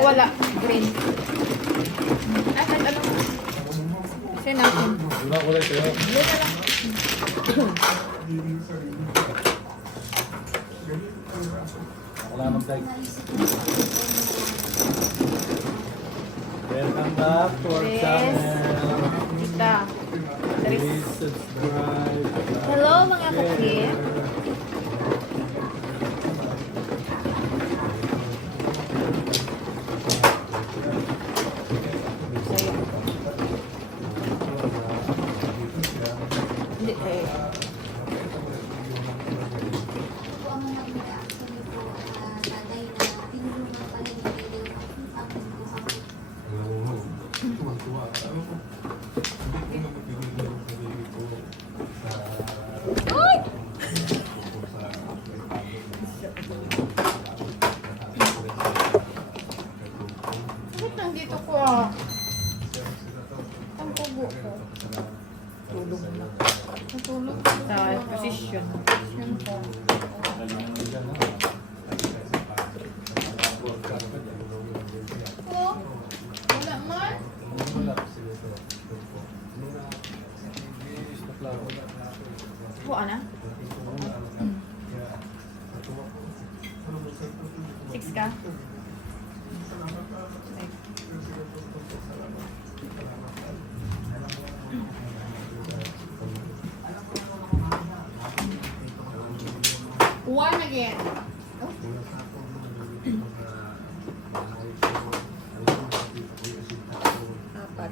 Ako wala. Green. Ay, kahit ano. Kasi natin. Wala ko rin sa'yo. Blue na lang. Wala nang guys. Welcome back to our Yes. channel. Kita. Please subscribe. Hello mga kapit. Sa'yo. Hindi, sa'yo. Ay! Bakit nandito ko ah? Ang kubo ko. Tulog na. Natulog sa position. Position ko. Oh, wala man. Buka na? 6 ka? One again. Apat.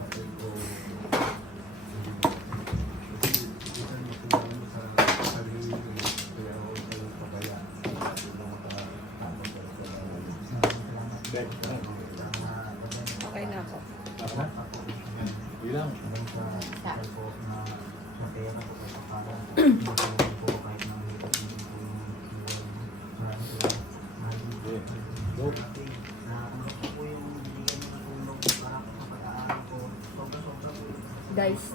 Okay na ako. Bilang. Go. Guys.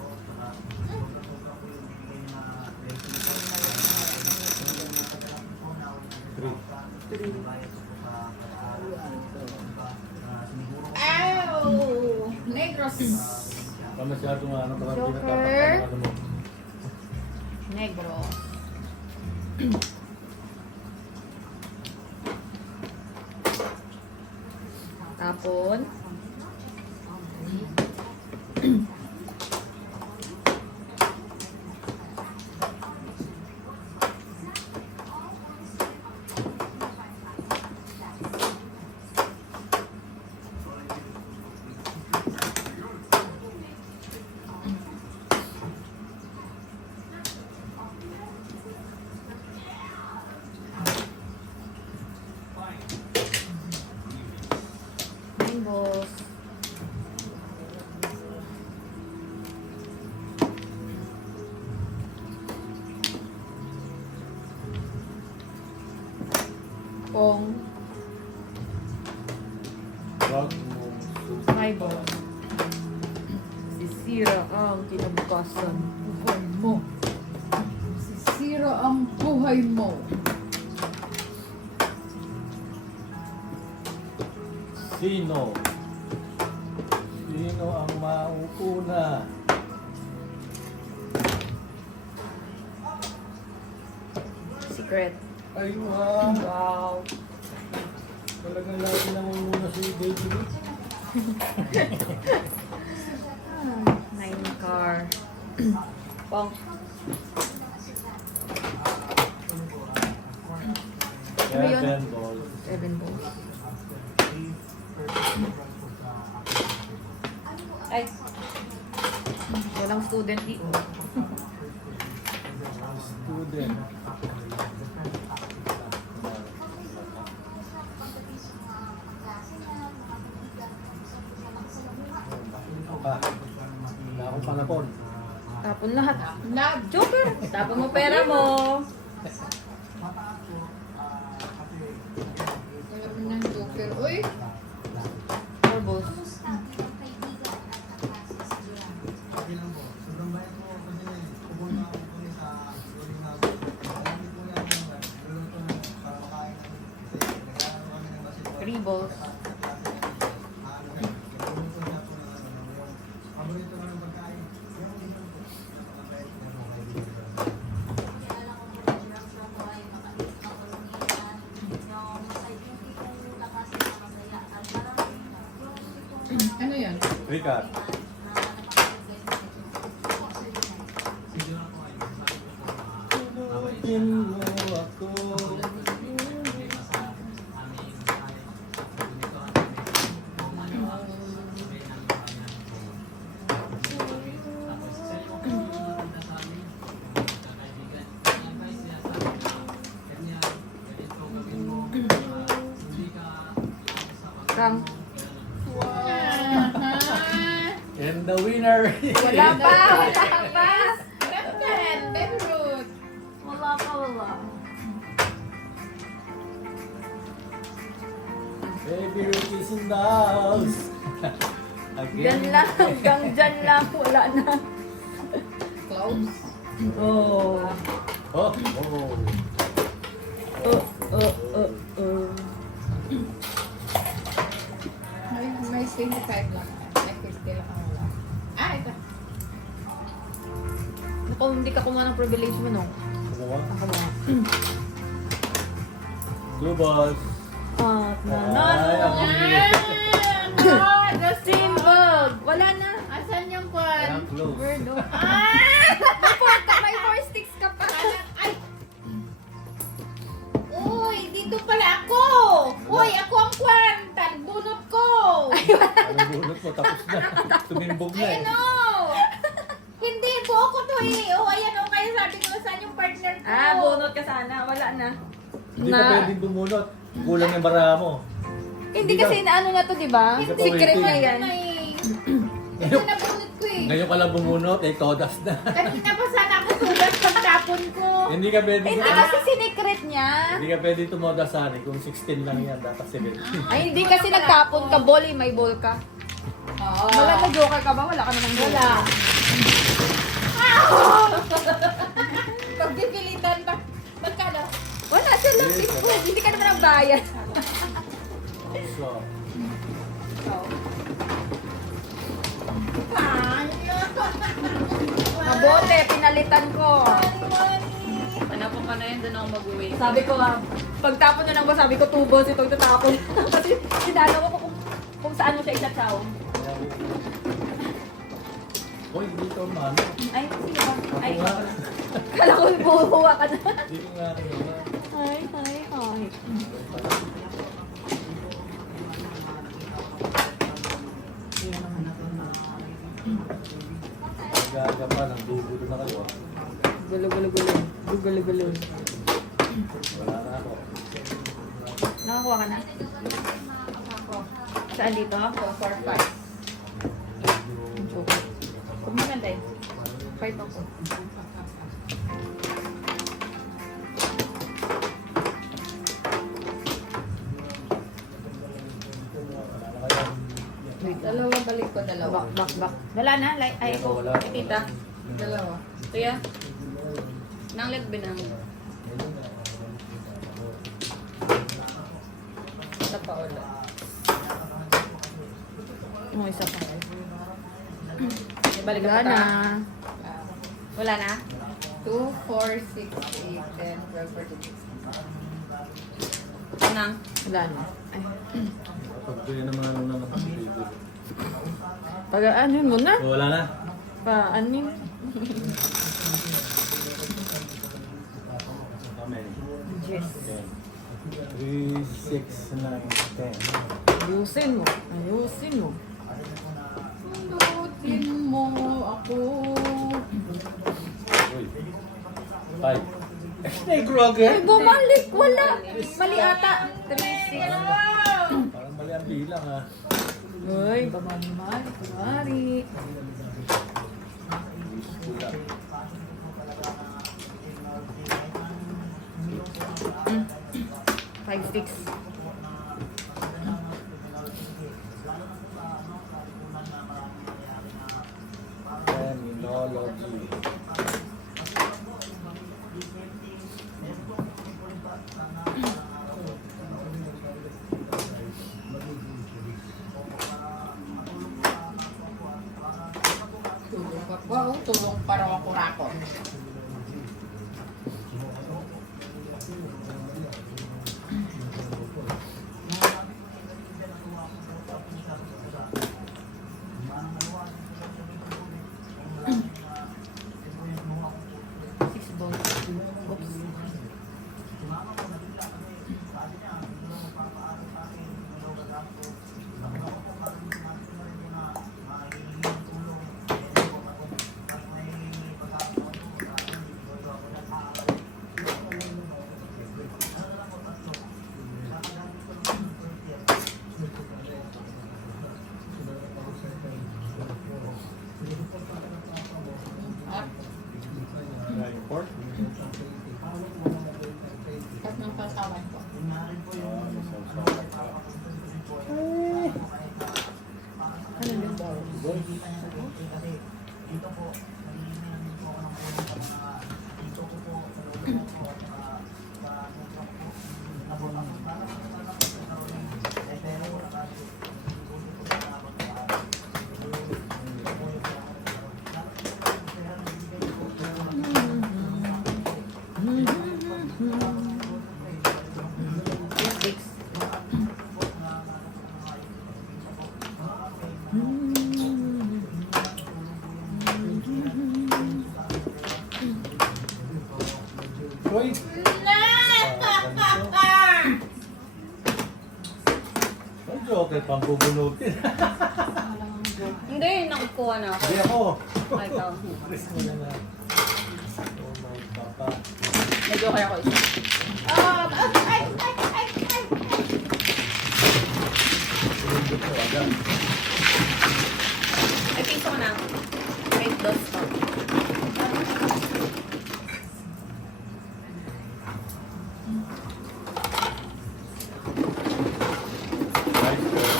Ow! Negros. Masyado nga ano, parang Joker. pinatapos mo. Negros. Tapon. Mangoes. Pong. Wag mo. Fiber. Sisira ang kinabukasan. Buhay mo. Sisira ang buhay mo. Sino? Sino ang mauuna? Secret. Ay, wow! Wow. Talagang lagi namumuna si Baby. 9 car. Pong. Ano yun? 7 balls. 7 balls. Ay. Walang student dito. Student. Pa. Wala akong panapon. Tapon lahat. Joker. Tapon mo pera mo. Alam mo ng Joker. Uy! 4 balls. Three balls. sikat. Tunutin mo ako. Rang. And the winner Wala pa! Wala pa! Captain, Baby Ruth. Wala pa, wala. Baby Ruth is in the house. Diyan lang, hanggang dyan lang. Wala na. Close. Oh. Oh, oh. May 25 lang. May 50 lang ang wala. Ah, ito. Naku, hindi ka kumuha ng privilege mo, no? Kumuha. Ako mo. Lubos. At Ay, ang nanalo. bilis. Ah, the Simbog! Wala na. Asan yung kwan? Ang close. Word, oh. May four sticks ka pa. Ay! Uy, dito pala ako! Uy, ako ang kwan! Bunot ko! Ang bunot mo, tapos na. Tumimbog na eh. Ayun o! Hindi, buo ko to eh. Oh, ayan o. Kaya sabi ko saan yung partner ko. Ah, bunot ka sana. Wala na. Hindi ka pwedeng bumunot. Kulang yung bara mo. Hindi kasi ano na to, di ba? Hindi ka Secret na pwede. yan. Ano eh. Ito na bunot ko eh. Ngayon ka lang bumunot, eh, todas na. Kanina pa sana ako tugas pagtapon ko. Hindi ka pwedeng Hindi kasi sinikret niya. Hindi ka pwedeng tumodas sana. Kung 16 lang yan, dapat 17. Ay, hindi kasi nagtapon ka. Ball, may ball ka. Oo. Wala na joker ka ba? Wala ka namang joker. Wala. Pagpipilitan pa. Magkano? Wala siya lang. Hindi ka naman ang bayad. So, Mabote, pinalitan ko. Panapon ka na yun, doon ako mag-uwi. Sabi ko pagtapon nyo ng ba, sabi ko 2 balls ito itatapon. Kasi sinalaw ko kung saan mo siya isasaw. Uy, dito man. Ay, sige ba? Ay, Ako nga. kala ko buhuwa ka na. Dito nga rin naman. Ay, ay, ay. Gaga pa ng dugo doon na kayo. Gulo, gulo, gulo. Gulo, gulo. Wala na ako. Nakakuha ka na? Saan dito? 4-5. Huwag mo ganda eh. 5 ako. Wala na kayo. Dalawa balik ko, dalawa. Bak. Wala na? Ay, ako. Wala. Tita. Dalawa. Kuya, nang binang. Isa pa ulit. Ano, isa pa. Ibalik Wala ka na. pa. Wala na? 2, 4, 6, 8, 10, 12, 14, 16. Nang? Wala na. Ay. Pagbigyan naman ano na nakapiligo. Pag anin mo na? So, wala na. Pa anin? Amen. Yes. 3, 6, 9, 10. Ayusin mo. Ayusin mo. Pulutin mo ako. Uy. 5. Negro Ay, again. bumalik. Wala. Mali ata. 3, 6. Parang mali ang bilang ah. Uy, bamamal. Kumari. Kulang. 5, 6. Terminology. Tulong ka pa. Oh, tulong para ako rako. Tapos ng sasawan ko. Nasawsawan ka. Ano din daw? Boys. Yung six. Boy. Ang joke, pang bubunutin. Hindi, nakukuha na ako. Hindi ako. Ay, ikaw. Chris mo na na. Oh my papa. Medyo kaya ko isa. Ay! Sinundot ko agad. Ay, piso ko na. Wait, dos pa. Nice girl.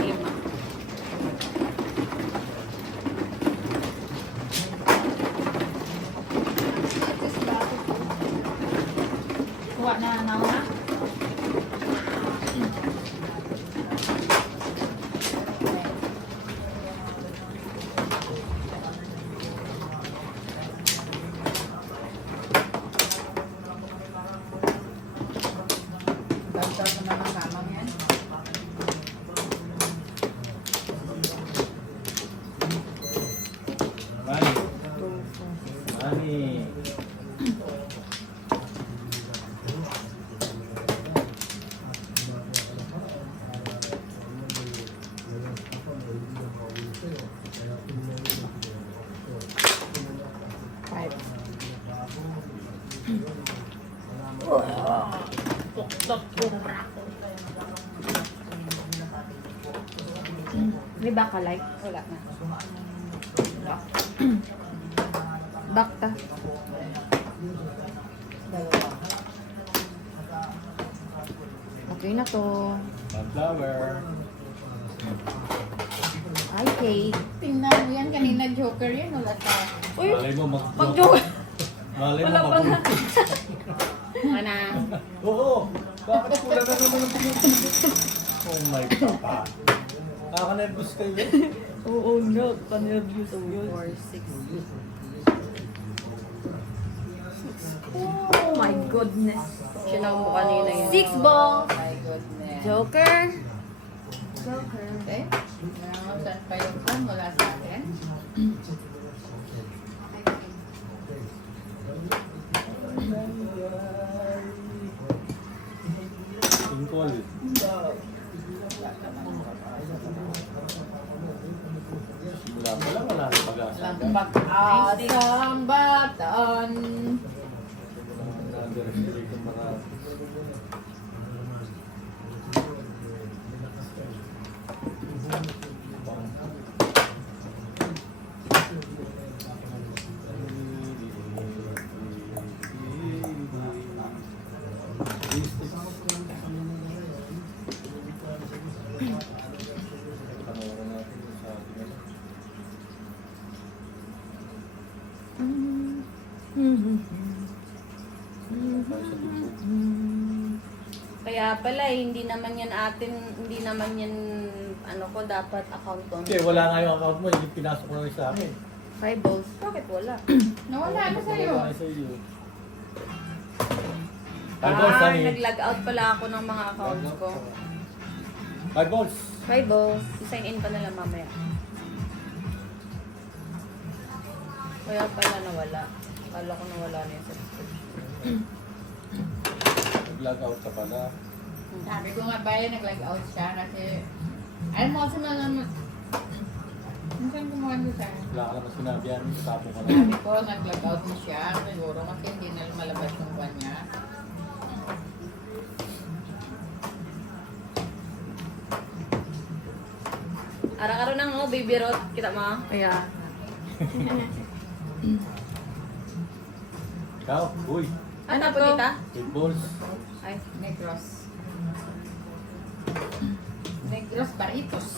Lima. Kuha na nauna. Dagdag naman ang kamang yan. Money. Money. Five. May baka like? Wala na. Bakta. Dalawa. Okay na to. Sunflower. Ay, cake. Tingnan mo yan. Kanina joker yan. Wala sa... Uy, Malay mo pag-joke. Malay mo Wala pa nga. Ana. Oo. Bakit kulang na naman ang pumupunta? Oh my papa. Nakaka-nervous kayo eh. Oo, no. Panerviews ako yun. 4, 6. Oh my goodness. Sinaw mo kanina yun. 6 balls. My goodness. Joker. Okay? Saan pa yung pan? Wala sa akin. Tungkol. Simula pa lang, wala na pag-asa. Asang bataan. Underestimate yung mga... Kaya pala, hindi naman yan atin, hindi naman yan, ano ko, dapat account ko. Okay, wala nga yung account mo, hindi pinasok na rin sa akin. 5 balls. Bakit wala? Nawala na sa'yo. Wala na sa'yo. Five balls, honey. Nag-log out pala ako ng mga accounts ko. 5 balls. 5 balls. I-sign in pa nila mamaya. Kaya pala nawala. Kala ko nawala na yung subscription. Nag-log out ka pala. Sabi ko nga ba nag-log out siya kasi... Alam mo kasi mga... Minsan kumuha doon sa... Wala ka naman sinabi yan, tapo ka na. Sabi ko, nag-log out na siya. Siguro kasi hindi na malabas yung buwan niya. Araw-araw nang baby rot. Kita mo? Kaya, Ikaw, uy, Ano po, tita? big balls. Ay, Negros. Negros Barritos.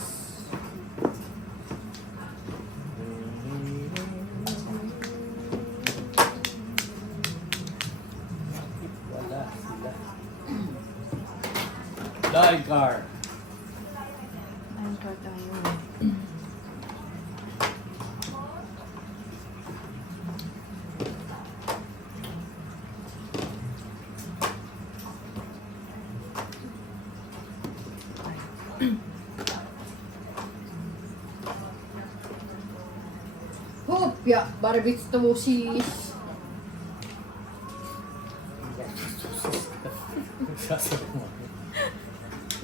Wala sila. Die car. ayun pa tayo. Hopya, barbits to sis. Nagsasabi mo.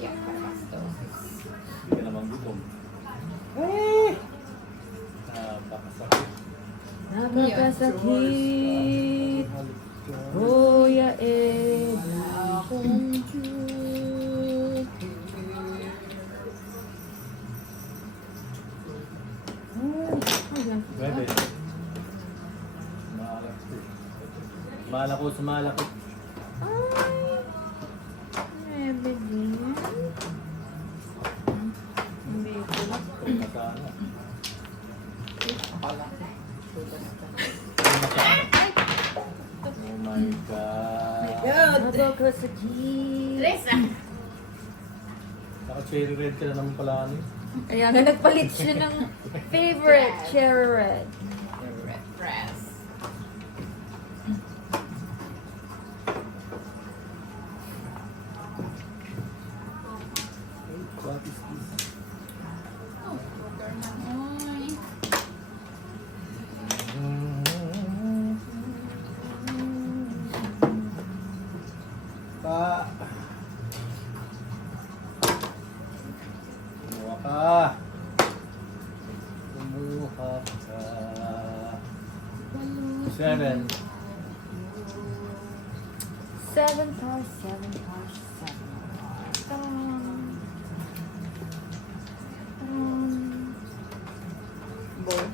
Yeah, Carrastos. Hindi ka naman gutom. Eh! Napakasakit. Napakasakit. Kuya Ed. Akong Diyos. Pwede. Maalak ko. Maalak ko, sumalak ko. Ay, din. Hindi ko. Masana. Akala ko. Oh my God. Napakasakit. Tres ah. Naka-cherry red ka na naman pala. Ano? Kaya nga nagpalit siya ng favorite cherry red. Red press. What is this? Oh, sugar na. Oy. Pa. Kumuha ka. Kumuha ka. 7. 7 times 7 times 7. Boy.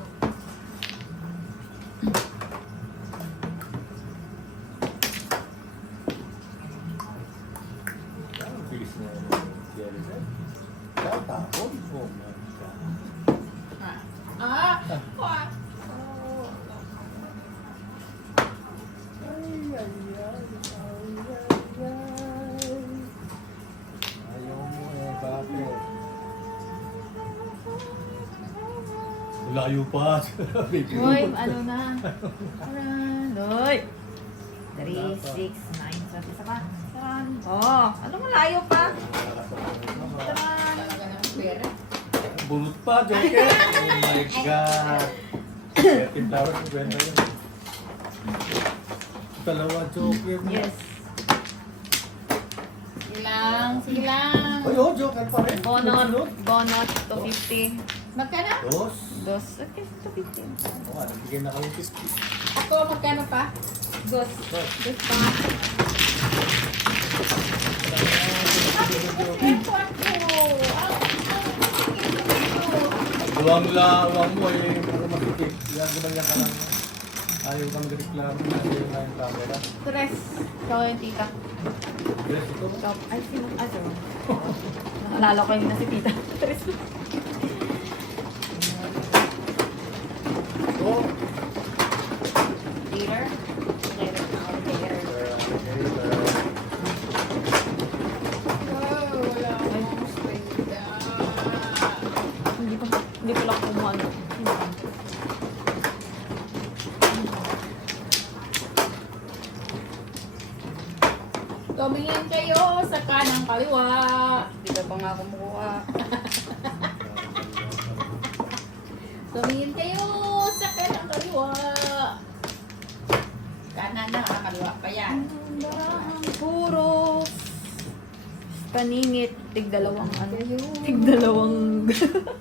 Ang bilis na yun. Cherry red. Tatapon. Oh my God. What? Ayaw mo eh, bakit? Layo pa. Baby. Hoy, ano na? Hoy. 3, 6, 9, sabi sa pa. Oh, ano malayo pa? Talaga ng pera. Bulot pa, Joker. Oh my God. 13 flowers ng kwenta yun. Dalawa, Joker. Yes. Sige lang, sige lang. Ay, oh, Joker pa rin. Bonot, bonot, 250. Magkano? Dos. Dos, okay, 250. Oo, nagbigay na kami 50. Ako, magkano pa? Dos. Dos. Dos pa. Ito ako. Luwang mo eh, para matikip. Yan, gumanyan ka lang. Ayaw ka mag-reklamo. Ayaw na yung camera. Tres. Ikaw yung tita. Yes, ito. Ikaw, ay, sino? Ah, sorry. Naalala ko yung na si tita. Tres. Oh. Later. Later. Later. Oh, wala akong spenda. Hindi ko lang kumuha. Tumingin kayo sa kanang kaliwa. Hindi ka pa nga kumuha. Tumingin kayo sa kanang kaliwa. Kanan na, kaliwa pa yan. Puro paningit. Tig-dalawang ano. Tig-dalawang.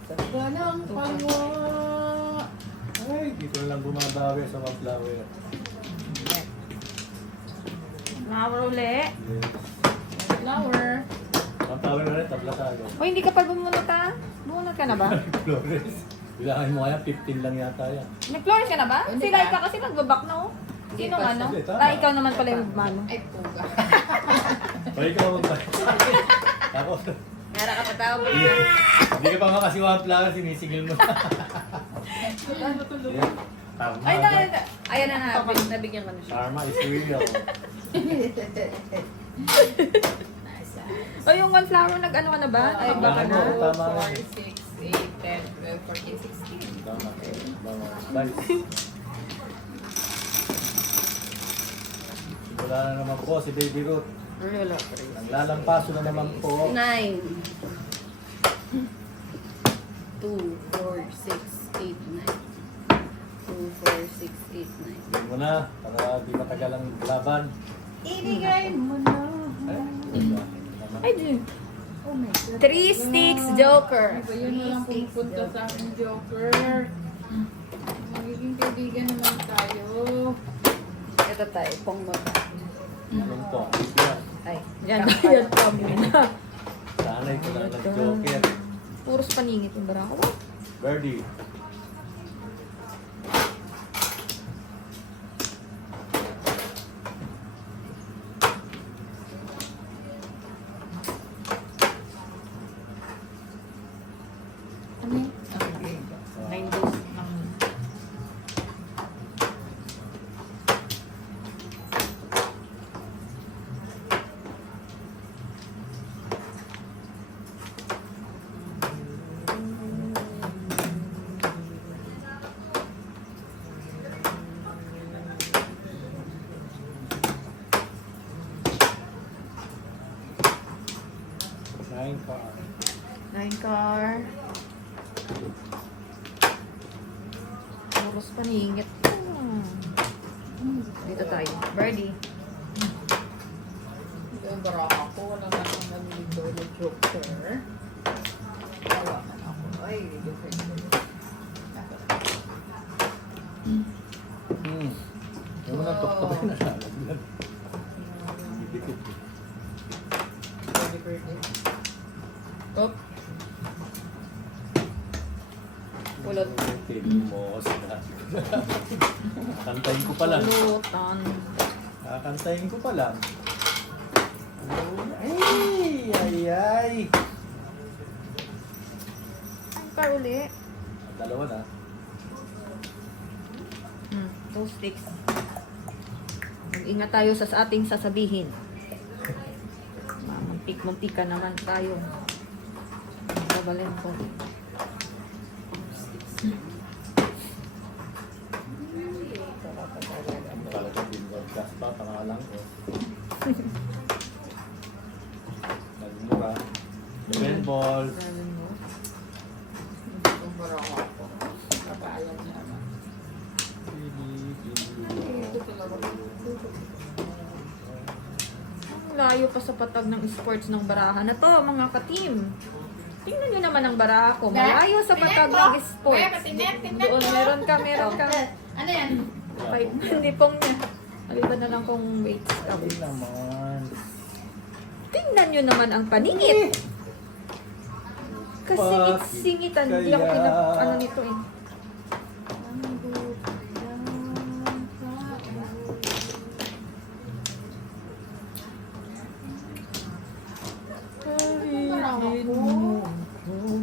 Sa kanang kaliwa. Ay, dito na lang bumabawi sa mga flower. Flower uli. Yes. Flower. Ang flower na rin, tabla tayo. O, hindi ka pa bumunot ka? Bumunot ka na ba? Flores. Bilangin mo kaya, 15 lang yata yan. Nag-florence ka na ba? Hindi Si pa. Laika kasi nagbabak na oh. Sino pa ano? siya. Tama. Ah, ikaw naman pala yung mano. Ay, puga. O ikaw magbayad. Tapos, Kaya ka patawag. hindi ka pa makasi 1 flower, sinisigil mo. Ayan. Tama. Ay, ayan na nabigyan ko na siya. Karma is real. O yung one flower, nag-ano ka na ba? Ay, Tama baka na. na. Tama na. 4, 6, 8, 10, 12, 14, 16. Tama. Tama. Bye. Wala na naman po si Baby Ruth. Wala. Ang lalampaso na naman po. 9 2, 4, 6, 8, 9 2, 4, 6, 8, 9 Hindi mo na, para di matagal ang laban. Ibigay mo na. Ay, di. Oh my God. 3 sticks joker. Iba yun walang pumupunta sa akin, Joker. Magiging kaibigan naman tayo. Ito tayo, pong mata. Ganun po. Bigyan. Ay, Yan, yan pa muna. Sanay ko lang nag-joker. Puros paningit yung barako. Birdie. Ano yun? Okay. 9 days ng... Nine car. 9 car. Puros paningit. Dito tayo. Birdie. Ito yung baraka ko. Wala na akong nalilito na Joker. Tawakan ako. Ay, Joker. Yung mo nang tuktok na lalaglag. Dikit. Happy birthday. Up. Pulot. Tingin mo ako sila. Kakantayin ko pa lang. Pulutan. Kakantayin ko pa lang. Ay! Ay! Ay! Ang car uli. Dalawa na. 2 sticks. Mag-ingat tayo sa ating sasabihin. Muntik-muntika naman tayo. Babalin ko. Talagang bin-broadcast pa. Pangalang ko. Nagmura. Lemon ball. Itong baraka ko. Napaalam niya naman. Ito talaga. Ang layo pa sa patag ng sports ng baraha na to, mga ka-team. Tingnan nyo naman ang baraha ko. Malayo sa patag ng sports. Doon, meron ka. Ano yan? Hindi pong niya. Maliban na lang kung weights ka. Ay naman. Tingnan nyo naman ang paningit. Kasingit-singitan. Hindi ako ano nito eh. Baraka ko. Oh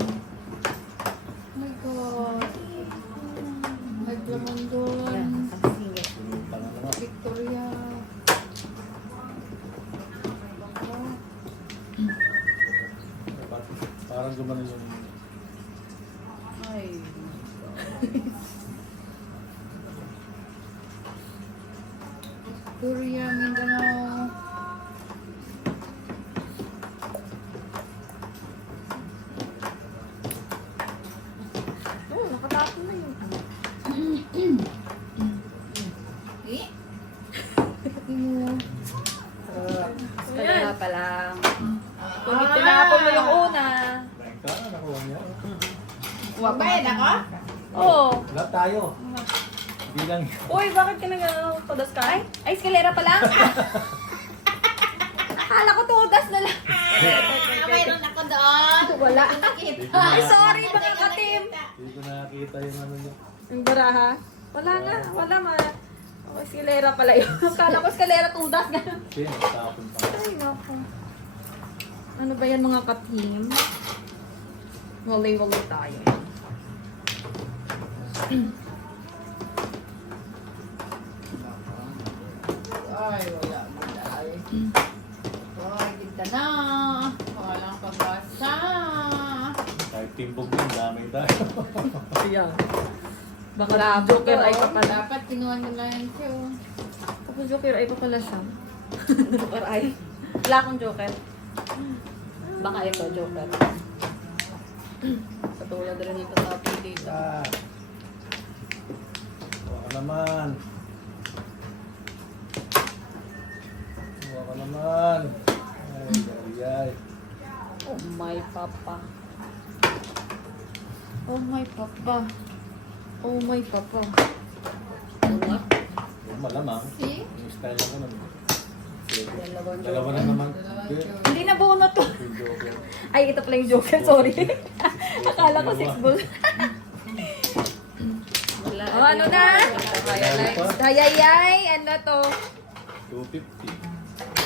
my God. May laman doon. Kasingit. Pangalawa. Victoria. Parang gumano yung... Ay. Victoria, Mindanao. Oh, nakatapon na yun. Eh? Tingnan mo. Kaya pa lang. Kung itinapon mo yung una. Bangka, nakuha niya. Bayad ako? Oo. Lahat tayo. Bilang... Uy, bakit ka nag-todas ka? Ay, eskalera pa lang. Akala ko todas na lang. mayroon ako doon. Wala. Nakita. Ay, sorry mga ka-team. Hindi ko nakakita yung ano niya. Yung baraha? Wala nga. Wala ma. Oh, eskalera pala yun. Kala ko eskalera tudas. Ganun. Kasi natapon pa. Ay, naku. Ano ba yan mga ka-team? Walay-walay tayo. Ay, wala. Ay, kita na. Walang pag-asa. Kahit timbog din, dami tayo. Ayan. Baka Joker ay pa pala. Dapat kinuha mo lang yun siya. Tapos Joker ay pa pala siya. Joker ay. Wala akong joker. Baka ito, joker. Katulad rin ito sa ating dito. Ah. Huwag ka naman. Huwag ka naman. Ay, ay, ay. Oh my papa. Oh my papa. Oh my papa. Una. Yung malamang. See? Yung style ako naman. Dalawang Dalawa na joker. naman. Dalawang Good. joker. Hindi na buo na to. Yung joker. Ay, ito pala yung Joker. Sorry. Akala ko 6 balls. Wala. Oh, ano na? Highlights. Ayayay. Ano to? 250.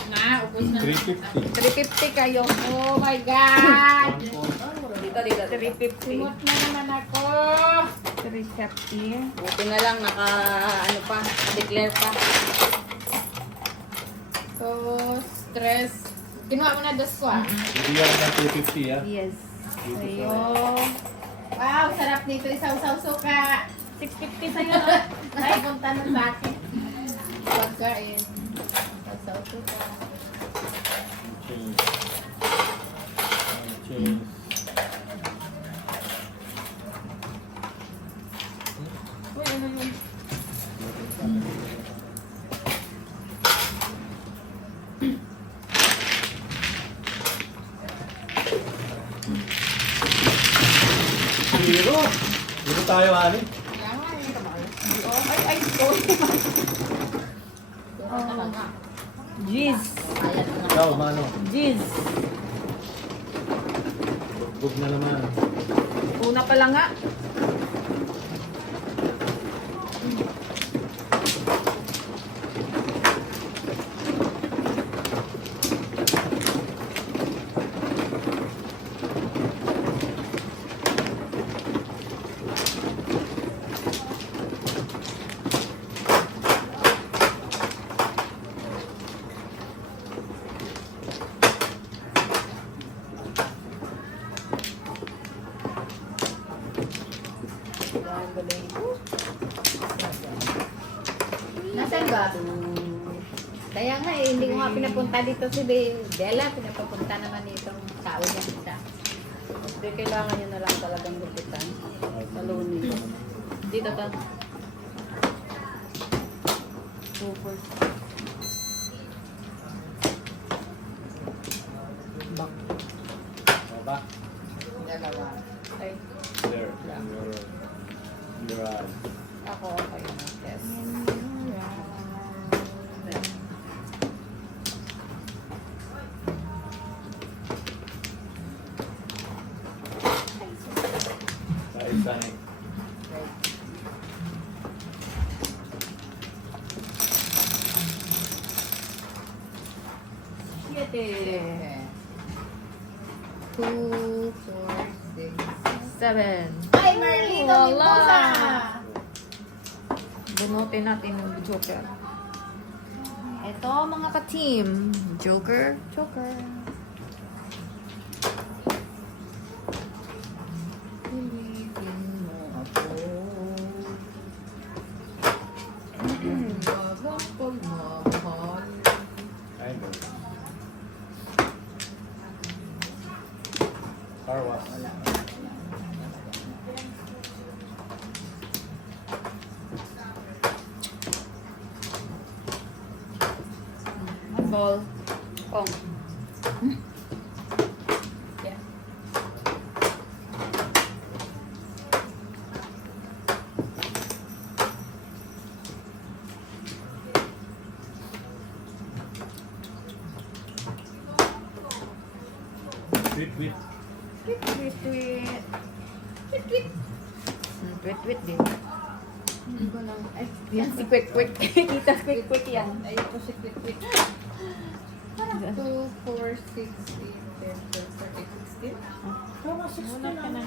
Nga, upos na. 350. 350 kayo. Oh my God! 140. Dito. 350. Sumot na naman ako. 350. Buti na lang ano pa, declare pa. So, stress. Kinuha mo na dos ko ah. Bigyan ng 350 ah. Yes. Dito Sa'yo. Wow, sarap nito. Isaw-saw suka. 650 sa'yo. No? Ay, punta na sa akin. Pagkain. Isaw-saw suka. Change. Change. Uy, ano yun? Zero. Dito tayo, Ani. Kaya nga eh. Sorry. Sorry talaga. Jeez. Ayan na. Ikaw, mano. Jeez. Bugbog na naman. Una pa lang nga. Nasaan ba? Kaya nga eh, hindi ko nga pinapunta dito si Bella. Pinapapunta naman itong tao niya isa. Hindi, kailangan nyo na lang talagang gupitan. Sa lunes. Dito ta. Super. Baba. Dalawa. Ay, There. Your eyes. ako okay na. Yes. Side. Okay. 2, 4, 6. 7. Ay, Marlene, Wala. Mimosa! Bunutin natin yung Joker. Ito mga ka-team. Joker. Joker. Pilitin mo ako. Bagang pagmamahal. Kind of. Car wash. Ball. Pong. Yeah. Kwit-kwit din. Hindi ko lang. Ay, Yan si Kwit-kwit. Kita kwit-kwit yan. ayoko si Kwit-Kwit. 2, 4, 6, 8, 10, 12, 13, 16. Tama, 16 Bunot ka na.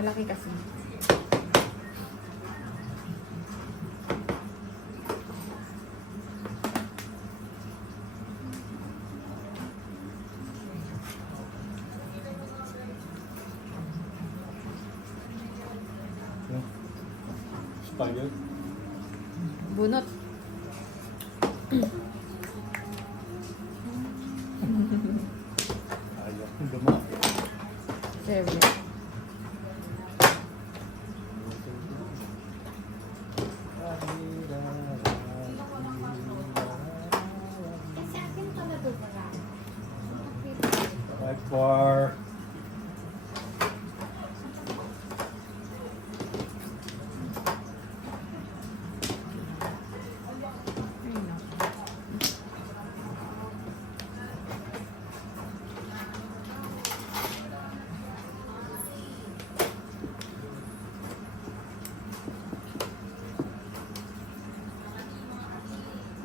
Malaki kasi. Spaghetti. Bunot. Ayaw kong dumaki. Seven. Right bar. Ay, no.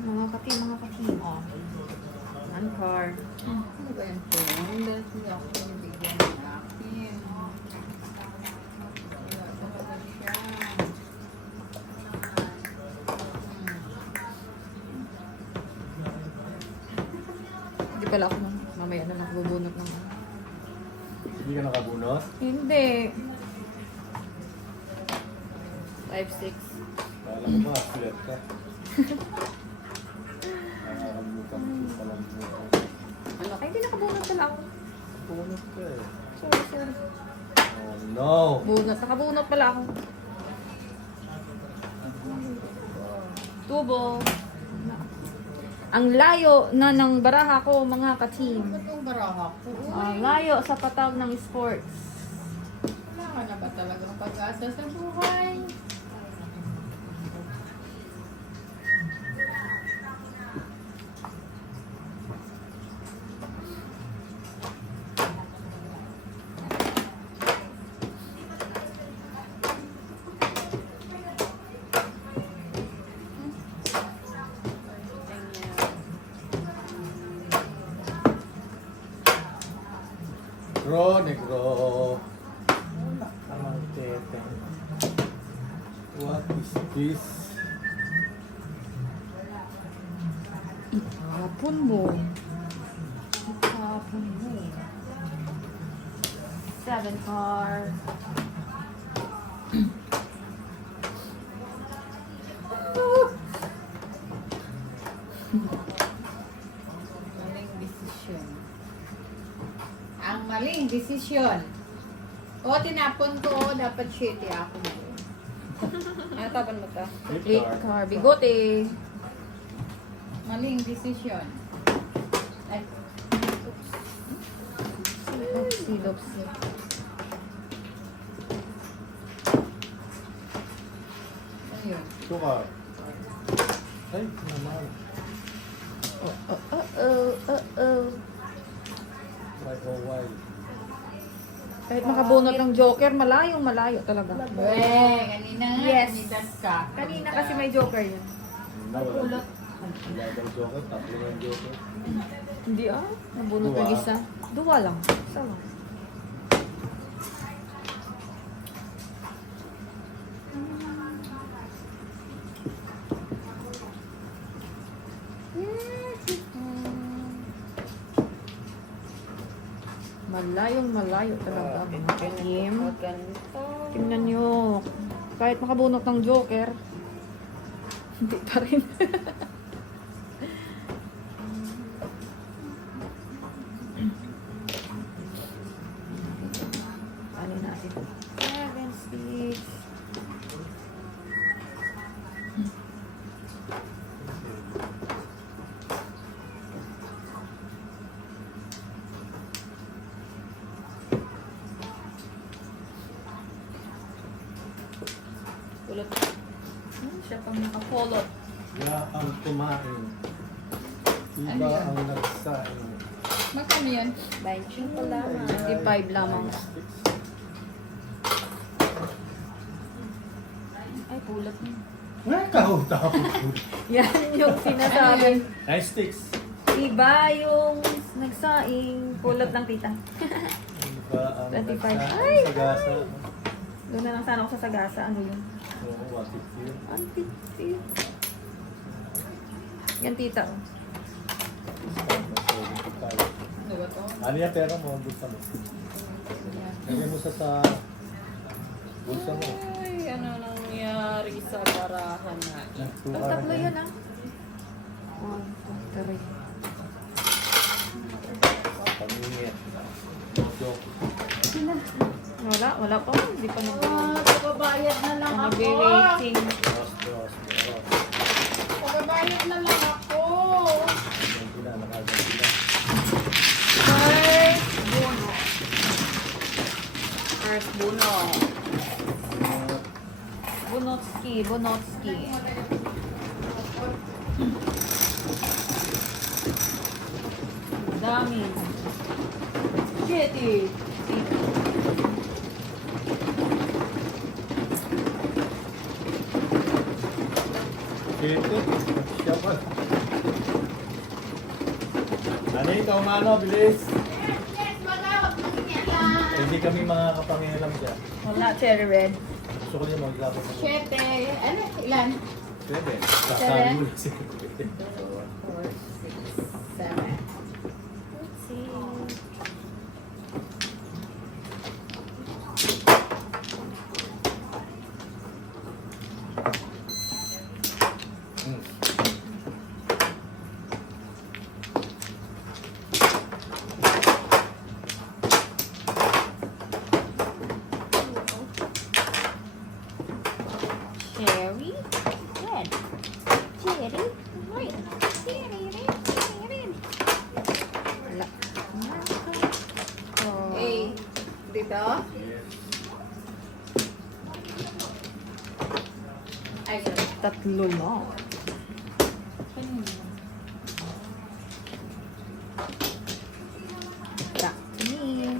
Mga katim. Oh. One-car. Ano ba yung phone? Dahil siya ako nabigyan ng akin. Wala talaga siya. Hindi pala ako mamaya na nagbubunot ng... Hindi ka nakabunot? Hindi. 5-6. Kala ko ba, flat ka. Nakakalimutan ko palang bunot. Ano? Ay, hindi nakabunot pala ako. Bunot ka eh. Sorry. Oh no! Bunot. Nakabunot pala ako. Tubo. Ang layo na ng baraha ko, mga ka-team. Ano itong baraha ko? Ang layo sa patag ng sports. Wala ka na ba talagang pag-asa sa buhay? Negro. Tamang tete. What is this? Hapon mo. Hapon mo. 7 car. Maling desisyon. Ang maling desisyon. O, tinapon ko. Dapat shitty ako ngayon. Ano tapan mo ta? 8 car. Bigote. Maling desisyon. Ay, Lopsy. ano yun? Suka. Ay, naman. Like oh why? Kahit makabunot ng Joker, malayo talaga. Weh, kanina nga. Yes. Nitas ka. Kanina kasi may Joker yun. Wala daw joker, tatlo ng joker. Hindi nabunot Dua. ng isa. Dua lang. Isa lang. Malayo talaga. Mga kanim. Ganito. Tingnan nyo. Kahit makabunot ng Joker, hindi pa rin. Ano natin? 7, 6. Kulot. Siya pang nakapolot. Ya ang kumain. Iba ang nagsain. Magkano yun? 19 pa lamang. 25 lamang. Ay, pulot na. Ay, kahutapos. Yan yung sinasabi. Nice sticks. Iba yung nagsaing. Pulot ng tita. Diba ang 25. nagsa- Ay, sagasa? Doon na lang sana ako sa sagasa. Ano yun? Oo, what is yun? Ang tipid. Yan tita. Oh. Ano ba to? Ano yan pera mo? Bulsa mo. Lagyan mo sa bulsa mo. Ay, ano nangyari sa barahan natin? Tatlo yan ah. 1, 2, 3. Pamingit. Joke. Wala pa. Hindi pa Pagbabayad na lang ako. nag-waiting. Dos, dos. Pagbabayad na lang ako. Sila, nakagad sila. First buno. Bonotski. Dami. Shitty. Kete. Siya pa. Ano ikaw, mano? Bilis. Hindi kami mga kapangialam dyan. Wala, cherry red. Gusto ko niya maglapot ako. 7. Ano? Ilan? 7. Sasali mo na siya. 2, 4, 6, 7. Let's see. Hmm. Cherry red. Cherry red. Cherry red. Wala. Oh. A. Dito? Ay, sorry. Tatlo lang. Back to me.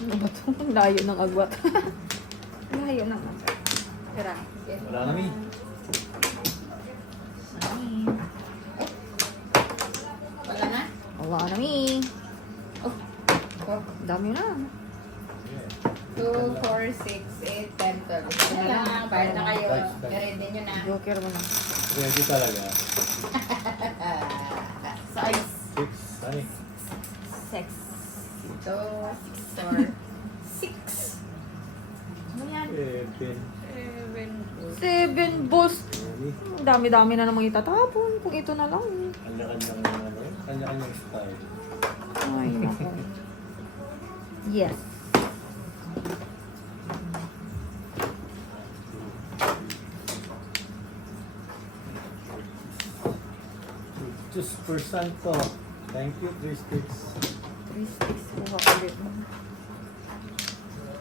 Ano ba ito? Ang layo ng agwat. Layo ng agwat. Tira. Wala na mi. Wala na? Wala na mi. Oh, dami na. 2, 4, 6, 8, 10, 12. Ito na lang. Bayad na kayo. I-ready nyo na. Joker mo na. Ready talaga. Size. 6. Ay. Sex. 2, 4, 6. Ano yan? 7. 7 balls. Ready? Ang dami-dami na namang itatapon. Kung ito na lang. Kanya-kanyang ano, kanya-kanyang style. Ay, nako. Yes. Just percent to. Thank you, 3 sticks. 3 sticks. Kuha ulit.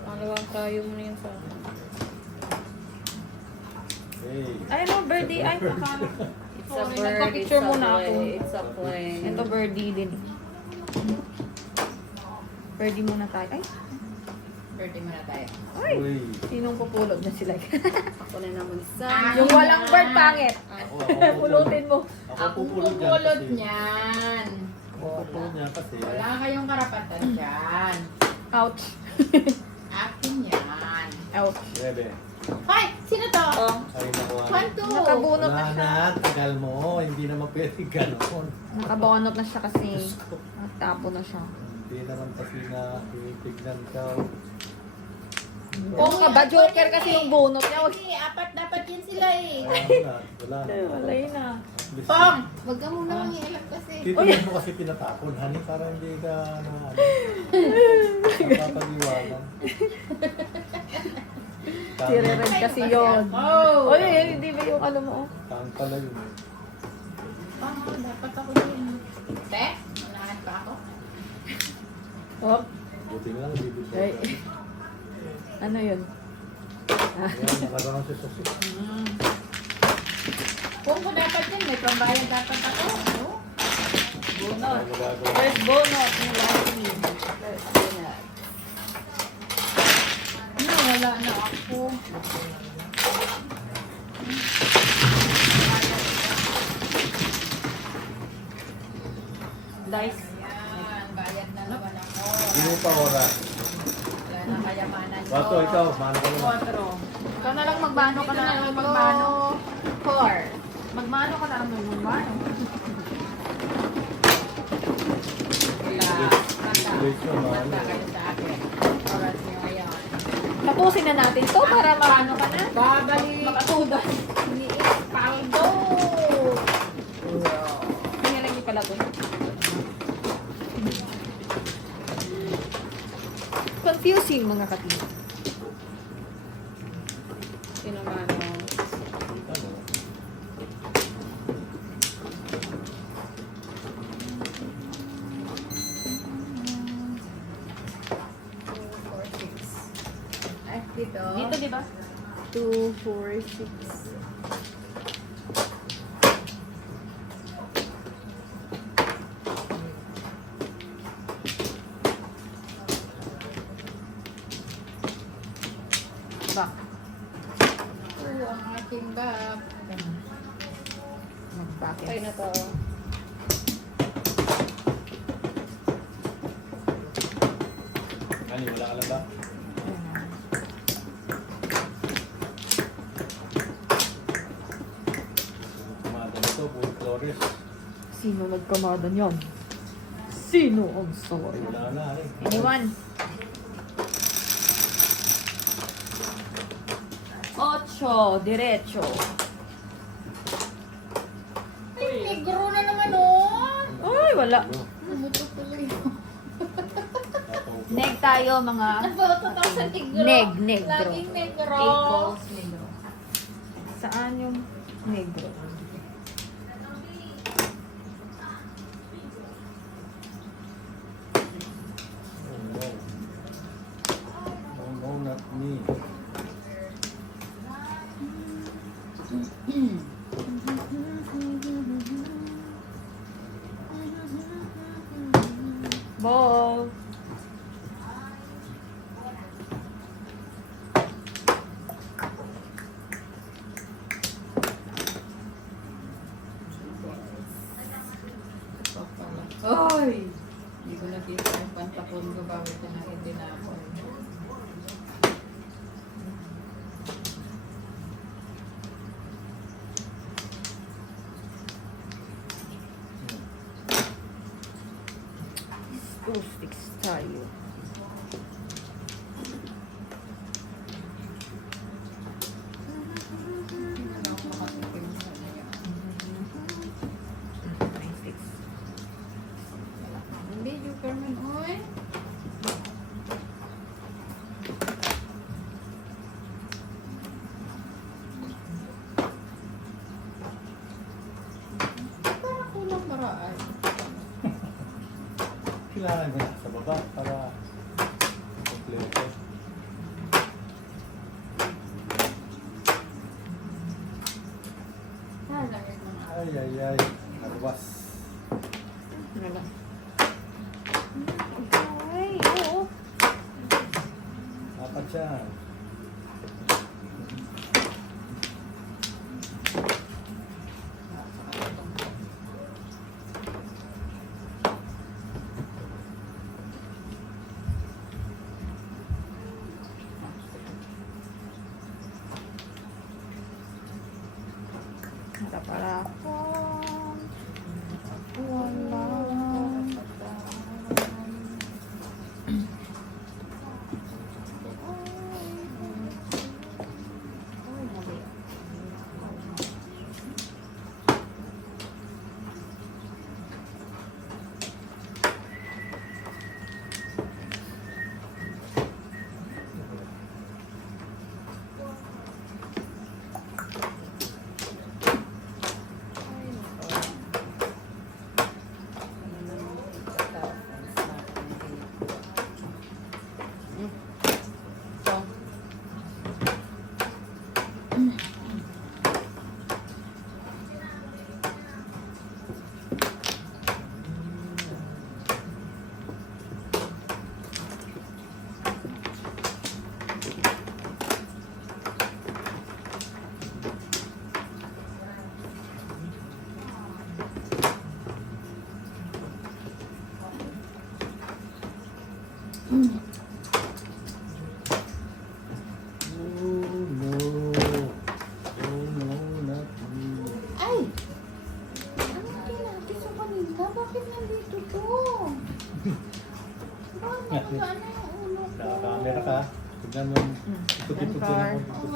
Pangalawang tayo mo na yun sa akin. Hey. Ay, no, birdie. Ay, baka. It's Oh, a bird, it's nagpa-picture a muna ako. play, it's a plane. Ito, birdie din. Birdie muna tayo. Ay, Birthday muna tayo. ay. Uy. Sinong pupulot na sila? Ako na naman sa... Yung walang bird pangit. Ako Pulutin mo. Akong pupulot yan pupulot kasi. niyan. Ako pupulot niyan kasi. Wala kayong karapatan dyan. Ouch. Akin yan. Ouch. 9. Hoy! Sino to? Oh, Ay, nakuha. 1, 2. Nakabunot na Wala siya. na, tagal mo. Hindi naman pwede gano'n. Nakabonot na siya kasi. Nagtapo na siya. Hindi naman kasi na itignan ka. Oo nga ba? Joker kasi yung bunot niya. Hindi, apat dapat yun sila eh. Wala na. Walay na. Pong! Huwag ka muna mangialam kasi. Titignan mo kasi pinatapon, honey, para hindi ka napapag-iwanan. Sire-red kasi yun. Oh! O yun, hindi ba yung ano mo? Tang pala yun. Pong, dapat ako yun. Te? Unahan pa ako? Oh, Buti na lang, bibig ko. ay. Ano yun? Ayan, nakaraan siya sa 6. Kung ko dapat yun, may pambayad dapat ako. No? Bunot. Magagawa. First bonus ng last week. first dinner. No. wala na ako. Dice. Yan, bayad na naman ako. Hindi mo pa oras. Wala na kayamanan ko. Bato, ikaw, mano ka naman. 4. Ikaw na lang magbano ka na lang magbano. 4. Magmano ka na lang magbano. Wait mo, mano. Basta kayo sa akin. Oras niyo ngayon. Tapusin na natin to para maano ka na. Babalik. Makatugas. Ni Paldo. Kanya lang yung palaboy. Confusing mga katim. Sino mano? Ay, dito. Dito, di ba? 2, 4, 6. Back. Oo, ang aking bag. Mag-packet. Okay na to. Ani, wala ka lang ba? Kumada nito, Bull Flores. Sino nagkamada niyan? Sino ang sorry? Wala na, eh. Anyone? 8, diretso. Ay, negro na naman, oh. Ay, wala. Bumuto tuloy. Neg tayo mga Naboto tayo sa negro. negro. Laging negro. 8 balls negro. Saan yung negro? Oh, no. No, no, not me. Ball. Ay! Hindi ko nakita yung pantapon ko bakit na hindi na ako. Two sticks tayo. Nine sticks. Hindi, yung Carmen, oy. Parang kulang paraan. Kailangan niya sa baba para kompleto. Ah, langit mga Ay, ay, ay. Arwas. Wala. Ay, oo. Dapat yan. Nakaparapon. Wala. Ay, mali.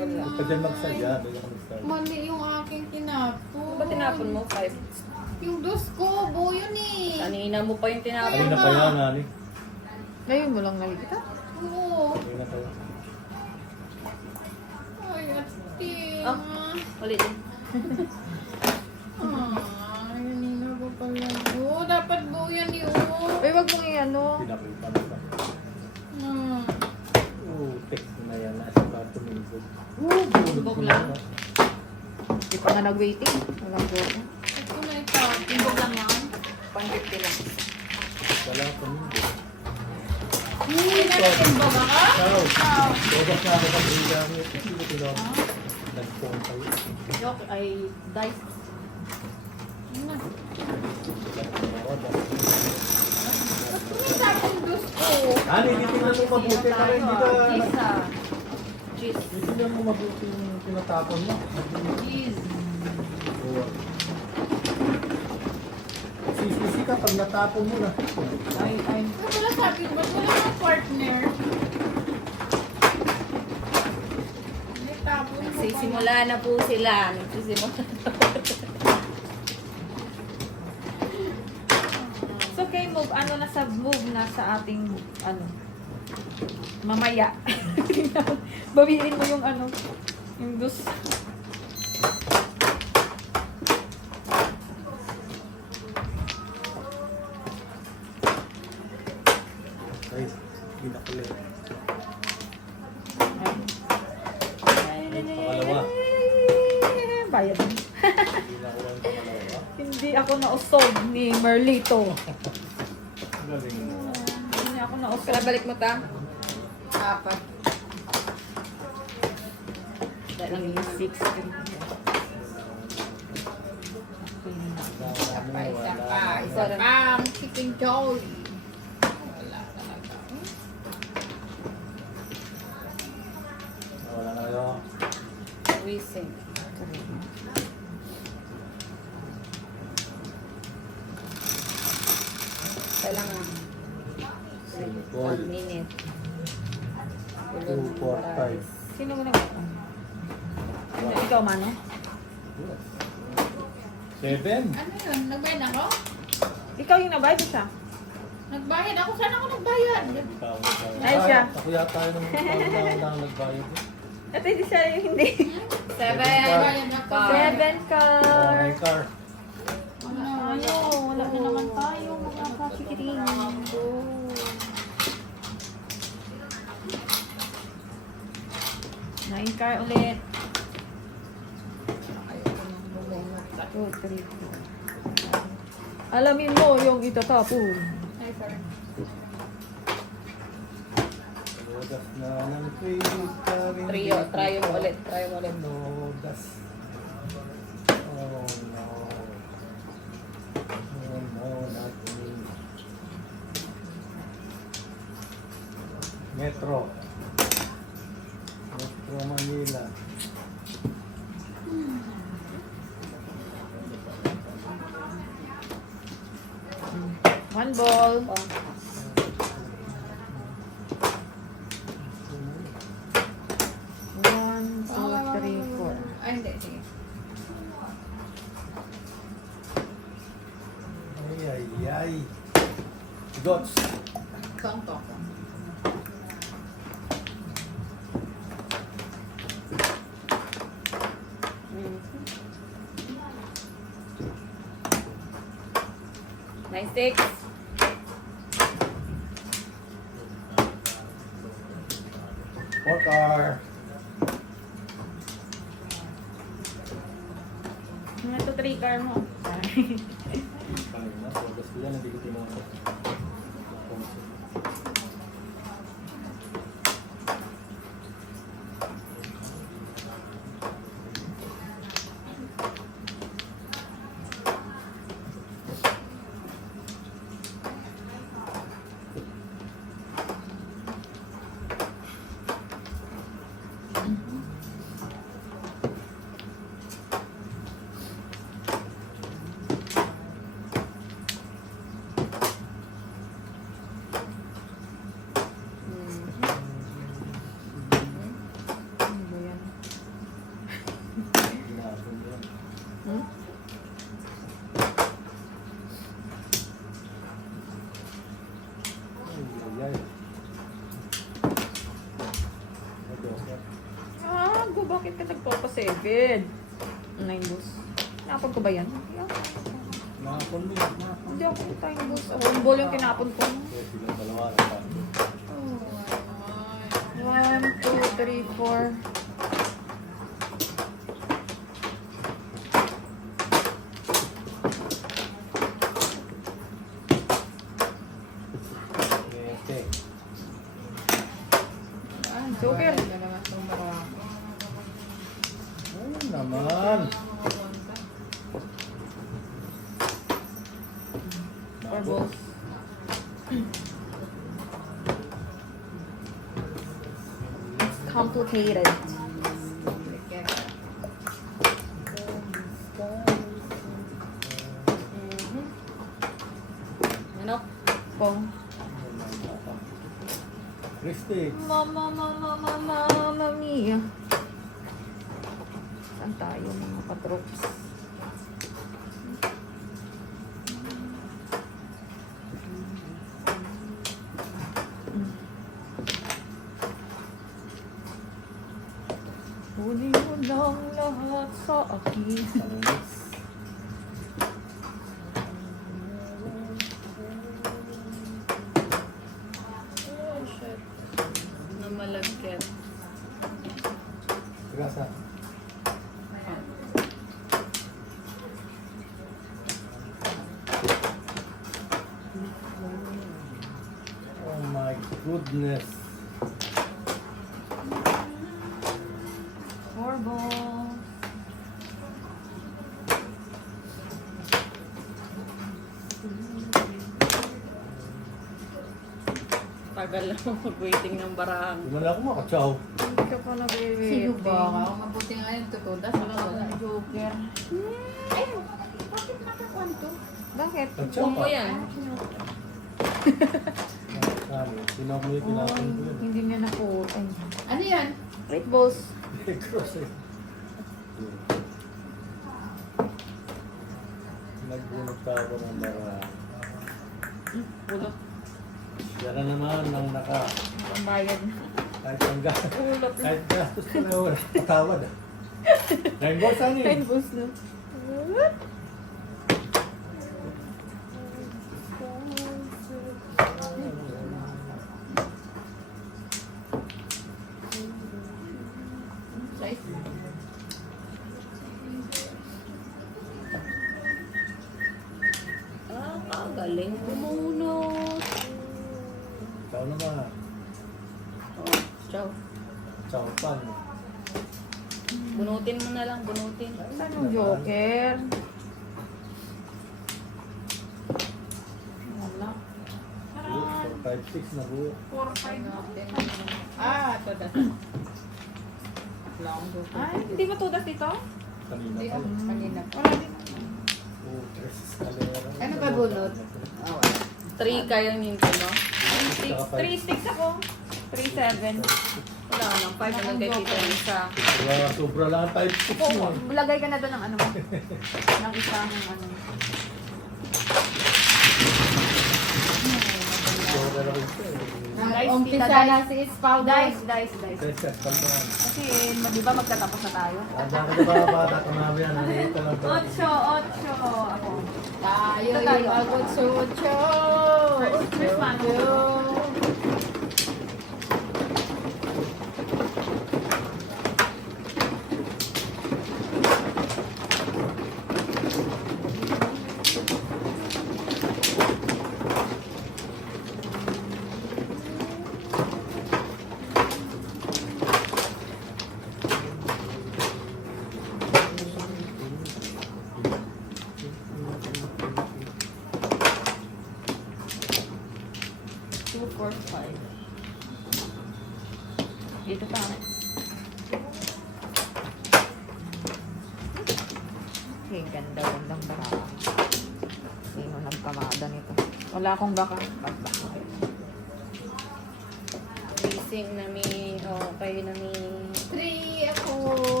Tinapon lang. Huwag ka dyan magsadya. Doon ako nag-start. Mali yung aking tinapon. Ba't tinapon mo? 5. Yung dos ko, buo yun eh. Kanina mo pa yung tinapon. Kanina pa yan, Nani. Ngayon mo lang nakikita. Oo. Kanina pa yan. Ay, ati. Ah. Ulit. Yun na ba pala? Oo, dapat buo yan yun. Uy, wag mong i-ano. Pinakita mo pa. Hmm. Oo, text na yan. Nasa pa tumingkod. Bubog lang. Hindi pa nga nag-waiting. Walang go. Ito na ito. Timbog lang yan. Pang 50 lang. Wala pa tumingkod. Hindi na natin ba ba ka? Ciao. Robot na ako sa bigyan. Hindi ko tinawag. Nag-phone tayo. Joke ay dice. Tinapon dos ko. Nani, titingnan mo mabuti para hindi ka... Cheese ah. Cheese. Titingnan mo mabuti yung tinatapon mo. Cheese. Oo. Sisisi ka pag natapon mo na. Ay. Wala sabi ko, ba't wala kang partner? Nagtapon ko Sisimula na po sila. Nagsisimula. So, kay move, ano na sa move na sa ating, ano, mamaya. Bawiin mo yung ano, yung dus. Ay, ginakuli. Pangalawa. Bayad. Ginakuha yung pangalawa. Hindi ako nausog ni Merlito. Galing mo. Hindi ako nausog. Balik mo ta. Apat. Naging 6. Isa pa. Chicken joy. Wala talaga. Wala na kayo. Wising. Kailangan. Simple. 1 minute. 2, 4, 5. Sino mo nag-ano? Ikaw, Mano? 7. Ano yun? Nagbayad ako? Ikaw yung nabayad siya. Nagbayad ako? Saan ako nagbayad? Ay, siya. Ako yata yung parang nagbayad. At hindi siya yung hindi. 7. Nagbayad ako. 7 car. May car. Ano, wala na naman tayo mga kakikiring. Nine car ulit. 2, 3, 4. Alamin mo yung itatapon. Ay, sorry. Lodas na ng credit card. Try mo ulit. Lodas. Oh no. Oh no, not me. Metro Manila. One ball. One, two, three, four. Ay, hindi. Sige. Ay. Dots. Tong-tong. Nice 6. Four car. Ano ito, 3 car mo? Kanina, lodas ko yan. Hindi ko tinusok. Bakit ka nagpapa-7? 9 boss. Tinapon ko ba yan? Nakapon mo yan. Hindi ako time boss. Home ball yung tinapon ko. Kaya silang dalawa lang. 1, 2, 3, 4. Okay. Joker. Wala naman itong barako. Ayun naman. 4 balls. Complicated. Ano? Pong. Christy. Mama mia. Saan tayo mga katrops? Huli mo lang lahat sa akin. Na malagkit. Gasa. Oh my goodness. 4 balls. Tagal lang mag-waiting ng barahan. Di man ako makachaw. Hindi ka pa nag-waiting. Sino ba ka? Mabuti nga yung tutudas. Wala. Joker. Ay, bakit nakakuan to? Bakit? Kachaw Kung pa. mo yan. Tinapon mo yung tinapon ko yun. Hindi niya naputay. Ano yan? 8 balls. Cross eh. Nagbunot pa ako ng bara. Bulot. Yan na naman ang naka. Ang bayad. Kahit ang gastos. Ulot. Kahit gastos ko na wala. Patawad ah. 9 balls ano 10 yun? balls na. Size? Galing bumunot. Ikaw naman. Oh, ciao. Chow pan. Bunutin mo na lang, bunutin. Saan yung Joker? Wala. 4, 5, 6 na buo. 4, 5. Ah, ito das. Long go. Ay, hindi ba tudas dito? Kanina Hindi pa. ako kanina. Wala din. Oh, 3 escalera. Ano ba bunot? Ah, wala. 3 kayang hinto, no? 3 sticks ako. 3-7. Wala nang 5 na kay Tita Lisa. Sobra lang 5, 6 mo. Lagay ka na doon ng ano mo. Ng isang ano. Sobra lang ito eh. Umpisa tita, na si Ispaw. Dice. Reset, kalmaan. Kasi, di ba magtatapos na tayo? Ang dami ba bata ka namin yan? Nandito lang to. 8. Ako. Tayo Ito tayo. yung agad sa ocho. First man. Dito pa. Okay, ganda-gandang baka. Sino nagkamada nito? Wala akong baka. Back. Racing na mi, okay na mi. 3 ako.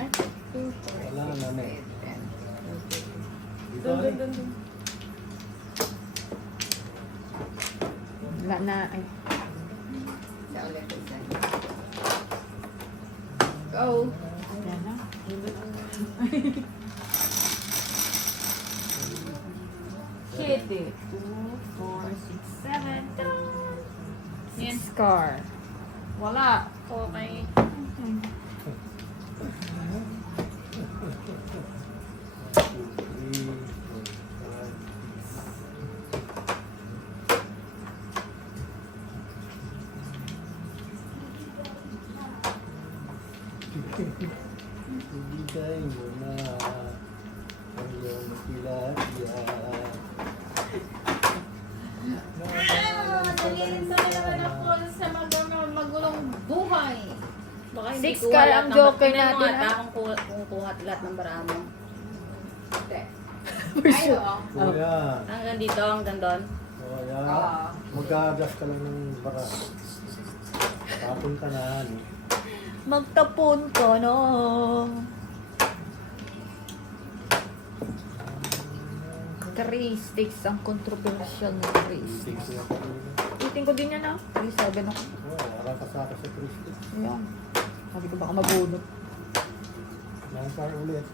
Ay, 2, 4, Wala na na eh. 10. Dito rin. Wala na. Ay. Sa ulit isa. Go. Yan na. Hit it. 2, 4, 6, 7. Yan. Scar. Wala. Okay. Ibigay mo na ang iyong tilapia. Nalilito na naman ako sa magulong buhay. Baka hindi Six kuha car lahat ang ng- joker Tingnan mo natin, nga, ha? kung kuha lahat ng bara mo. Ayo. Kuya, Hanggang dito, hanggang doon. kuya, Ah. mag-a-adjust ka lang ng bara. Tapon ka na, ano. Magtapon ko, no? Characteristics, ang controversial na characteristics. Tingko yung kanina. Iting ko din yan, ah. 3-7 ako. Oo, wala ka sa akin sa Christy. Ayan. Sabi ko baka mabunot. Nang par ulit.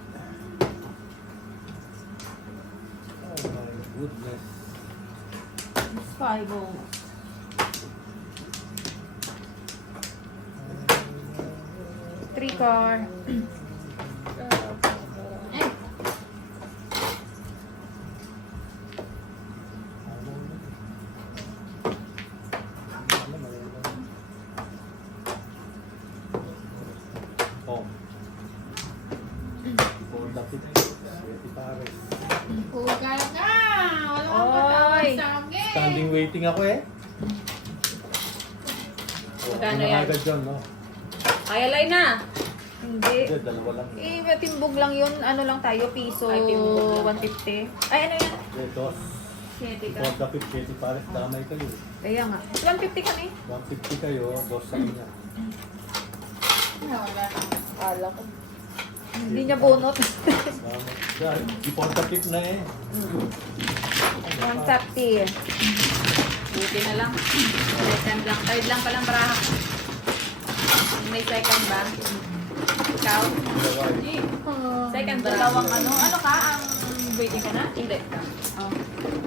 Oh my goodness. It's 5 oh. Three car. Oh. For the pit. Sweaty pares. Huwag ka. Wala kang Oy. patawad sa akin. Standing waiting ako eh. Oh, Magkano ano yan? agad dyan, no? Kaya lay na. Hindi. Hindi, dalawa lang. Timbog lang yun. Ano lang tayo? Piso Ay, timbog lang. 150. Ay, ano yan? Eh, dos. 7 ka. For the pit, sweaty pares. Damay kayo. Kaya nga. 150 kami. 150 kayo, dos sa kanya. Wala. Kala ko. Hindi niya bunot. Damay. Dahil, for the pit na eh. 150. Buti na lang. Second lang. Third lang palang baraha ko. May second ba? Ikaw? Dalawa eh. Second ba? Dalawang ano? Ano ka? Ang waiting ka na? Hindi. Oh.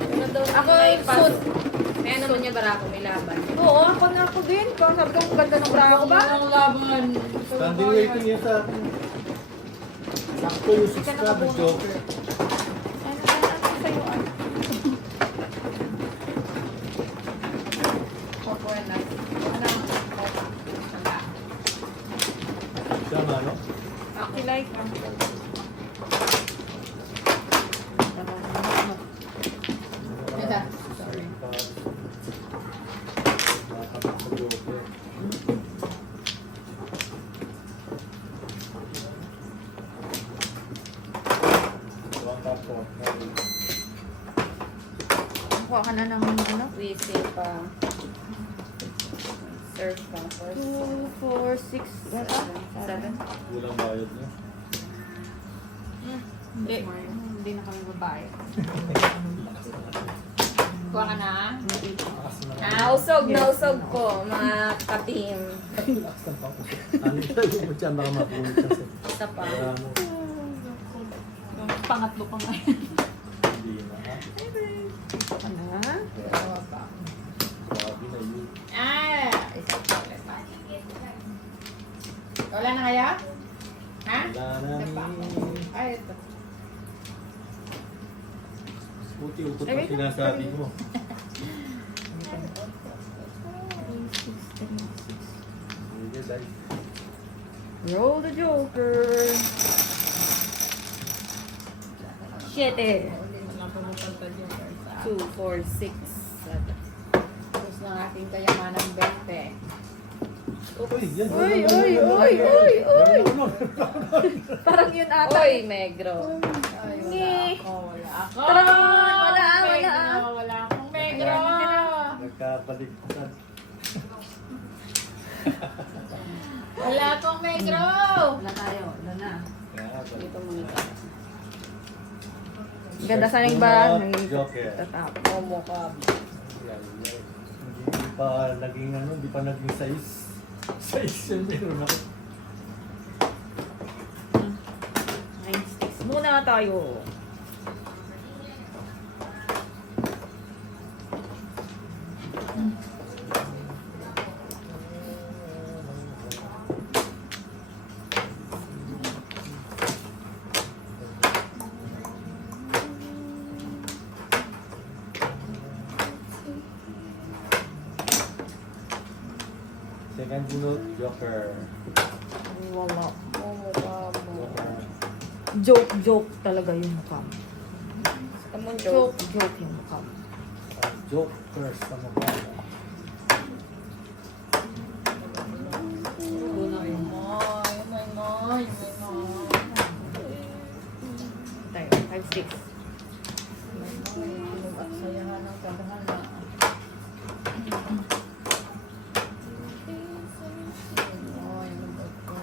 Ano daw? Ako, may pass. suit. May ano naman niya bara ko, may laban. Oo, ako na ako din. Kung sabi ko, ang ganda ng bra ko ba? Walang laban. Standing waiting niya sa akin. Sakto yung 6 Hindi ka ka, nakabunot. joker. Ano sa'yo? Kukuha na. Ano? Wala. Siya nga, no? Kilay ka. Ito. Kuha ka na ng ano? Whistle pa. Serve pa. 2, 4, 6, 7. Kulang bayad niya. Hindi. Hindi na kami babae. Kuha ka na. Usog na usog po, mga ka-team. Relax lang pa. Ano tayo mo dyan, baka mabunod kasi. Isa pa. Kaya mo, Pangatlo pa nga yan. hindi na ha. Ano? Dalawa pa. Grabe na yun. Isang chocolate pa. Wala na kaya? Ha? Wala na Isa pa. ni... Ay, ito. Buti ukot na sinasabi mo. Hindi, dahil. Roll the joker. Shit eh. Hindi mo lang pumutantad yung sa 2, 4, 6, 7. Tapos ng ating kayamanang 20. Uy, yan. Uy, uy, uy, uy, uy. Parang yun ata. Oy, Megro. Ay, Ngi. wala ako. Parang wala, wala. Megro, wala akong megro. Nagkabaligtad. Wala akong megro. Wala tayo. Wala na. Kaya, Dito muna tayo. Ganda sana yung ba? Joker. Tatap. Momo ka. Hindi pa naging ano, hindi pa naging size. Size yun meron ako. Muna tayo. Second note, Joker. Wala. Joker. Joke talaga yung mukha mo. Tamon joke. Joke yung mukha mo. Joker sa mukha mo. Tayo, 5-6. Sayahan ng tadhana. Ay, lubot ko.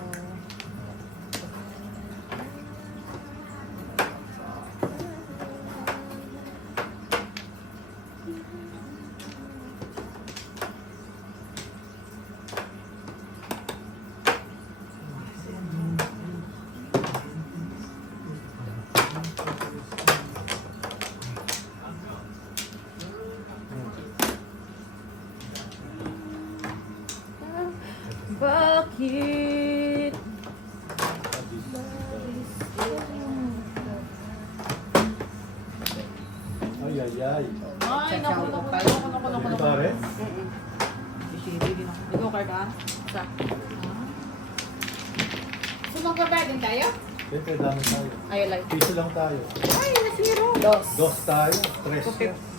Bakit? Ay, ay, ay. Ay, naku. Hindi pare? Sisiri din ako. Ikaw, Carda? Sa? So, magbabayad din tayo? Siyempre, dami tayo. Ay, like. Piso lang tayo. Ay, nasiro. Dos tayo. Tres.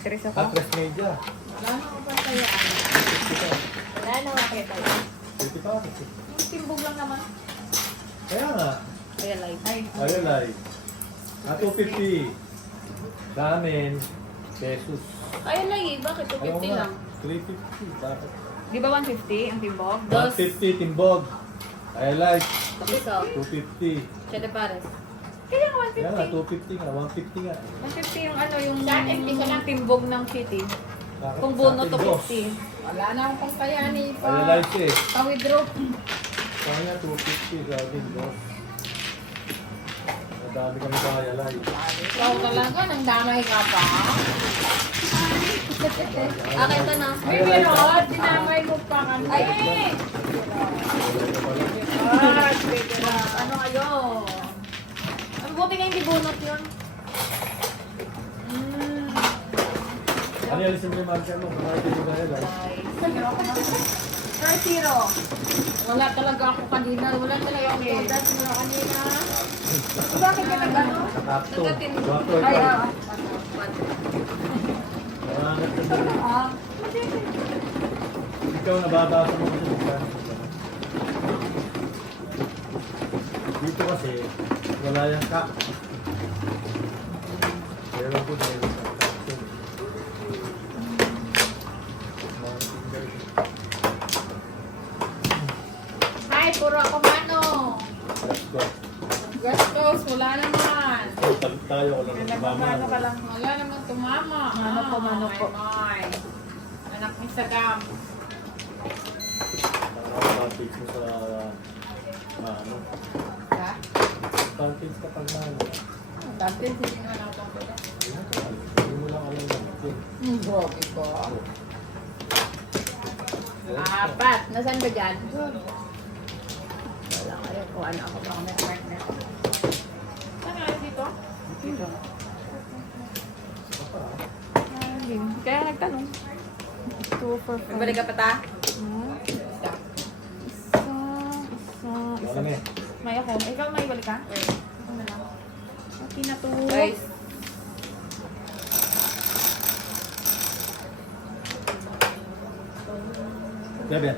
Tres ako. Ah, tres media. Wala na ko pa sayaan. 50 pa. Wala na wala kayo tayo. 50 pa. Yung timbog lang naman. Kaya nga. Kaya like. Ay, Ayun ay. Ah, 250. Sa amin, pesos. Ay, like. Bakit? Ayaw 250 nga. lang. 350. Bakit? Di ba 150 ang timbog? 150 timbog. I like Piso. 250. Chete pares. Kaya nga Kaya nga, 150. 250 nga. 150 nga. 150 yung ano, yung Sa akin, isa lang. timbog ng city. Bakit? Kung Sa bono atin, to boss. 50. wala na akong pangkayani pa. I like eh. Pa-withdraw. Kaya 250 sa atin, boss. Madami kami kaya like. Ikaw talaga, nang damay ka pa. Akin to na. May meron, dinamay mo pa kami. Ay! Ano kayo? Ang buti nga hindi bunot yun. Ano yung alisin mo yung marker mo? Kung natin yung kaya like. Try zero. Wala talaga ako kanina. Wala talaga ako todas mo kanina. Bakit ka nag-ano? Nakakto. Wakto Ay, ikaw. ah. Marangat ka din. Ah. Ikaw nababasa mo kasi siya. Dito kasi, wala yung kak. Pero po dahil sa kakto. Mga finger. Ay, puro ako mano. Let's go. Gastos, wala naman. So, talit tayo ko lang ng mama. Ano ka lang? Wala naman tumama. Mano po, mano po. Ay, anak ni Saddam. Advantage mo sa ano. Ha? Advantage kapag ano. Dati, hindi nga lang itong pala. Hindi mo lang alam naman. Grabe ko. Apat. Nasaan ba dyan? Wala kayo. Kung ano ako ba ako may partner. Saan nga dito? Dito. Kaya nagtanong. 2 for 5. May balik ka pa ta? Isa. Alam eh. May ako. Ikaw may balik ka? Ako na lang. Okay na to. Guys. Gabi.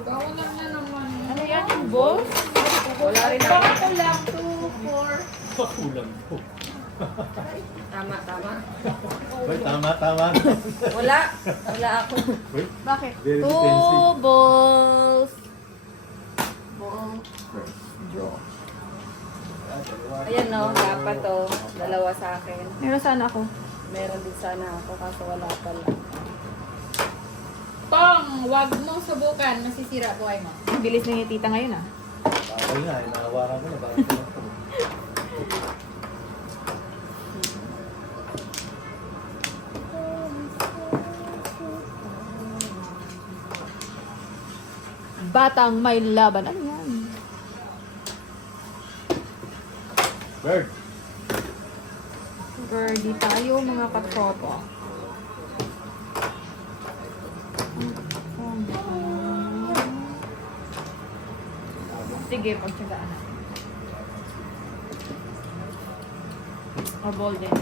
Ikaw lang na naman. Ano yan? Yung balls? Wala rin ako. Baka ko lang, 2, 4. Pakulang po. Tama, tama. Wait, tama. Wala. Wala ako. Wait, Bakit? very 2 defensive. balls. Ayan no, dapat to. Dalawa sa akin. Meron sana ako. Meron din sana ako kaso wala pala. Pang! wag mo subukan, masisira buhay mo. Ang bilis na yung tita ngayon ah. Bawal nga, inahawaran ko na. Bakit ko na Batang may laban. Ano yan? Bird. Birdie tayo mga katropa. Sige, pagtsagaan natin. O ball din.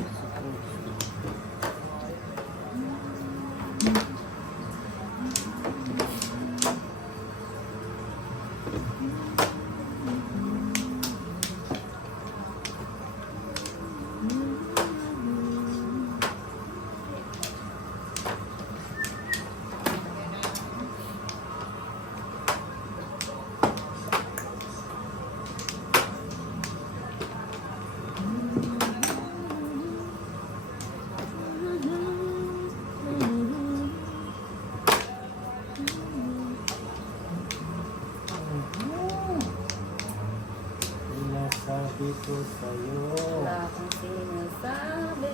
Sinasabi ko sa'yo. Wala akong sinasabi.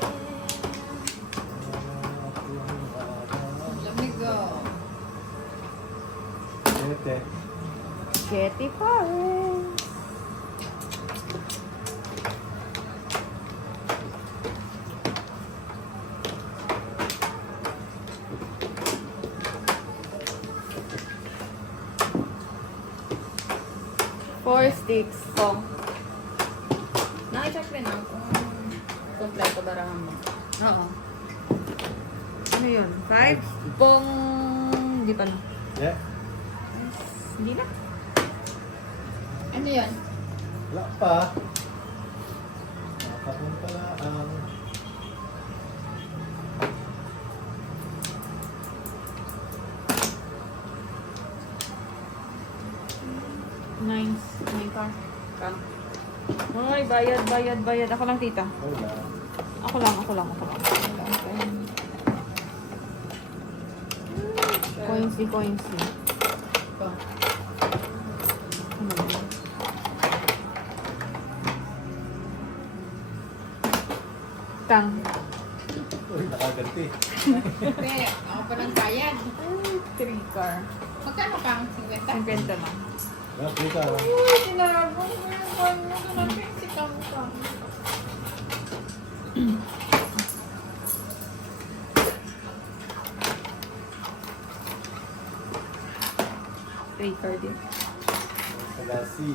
Lamig oh. Sete. Jetty pa rin. Four sticks. Kung. Naki-check rin ako kung kompleto barahan mo. Oo. Ano yun? Five? Pong... Hindi pa na. Yeah. Hindi na. Ano yan? Wala pa. Nakapunta na ang... Nine. Nine car. Kang. Ay, bayad. Ako lang, tita. Wala. Ako lang. Coinsy. Ito. Ano ba? Tang. Uy, nakaganti. Kasi ako pa ng bayad. Three car. Magkano kang 50? 50 lang. Nakapit ka. Uy, sinarabong mo yung phone mo. Sunapin si Kang. Three car din. Pagasi.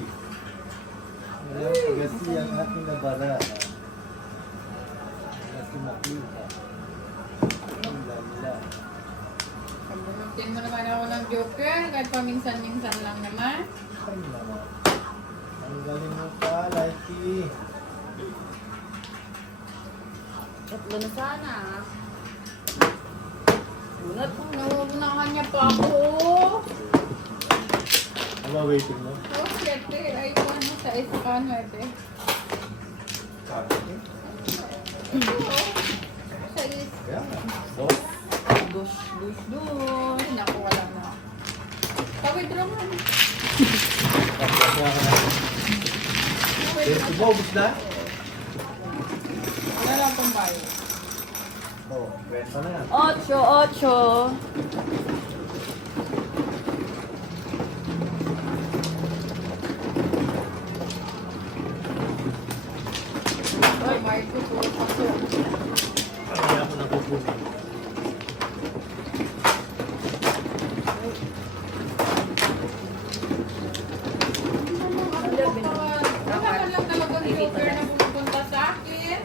Walang pagasi ang aking nabara. Pagasi makita. Ang lala. Pagbunutin mo naman ako ng joker. Kahit paminsan-minsan lang naman. Ay naman. Ang galing mo pa, Likey. Tatlo na sana. Bunot. Nauunahan niya pa ako. Ano waiting mo? Oh, shit. Ay, ano sa isa ka, 9. Sa is. Kaya nga. So, Dos. Ay, naku, wala na. Pa-withdraw mo. tapos ka na. Pa-withdraw. Ubus na? Wala lang pang bayo. Oo, benta na yan. 8. Ay, Marco, puro paso. Kaya ako nakukunin. Wala ka lang talagang joker na pumupunta sa akin.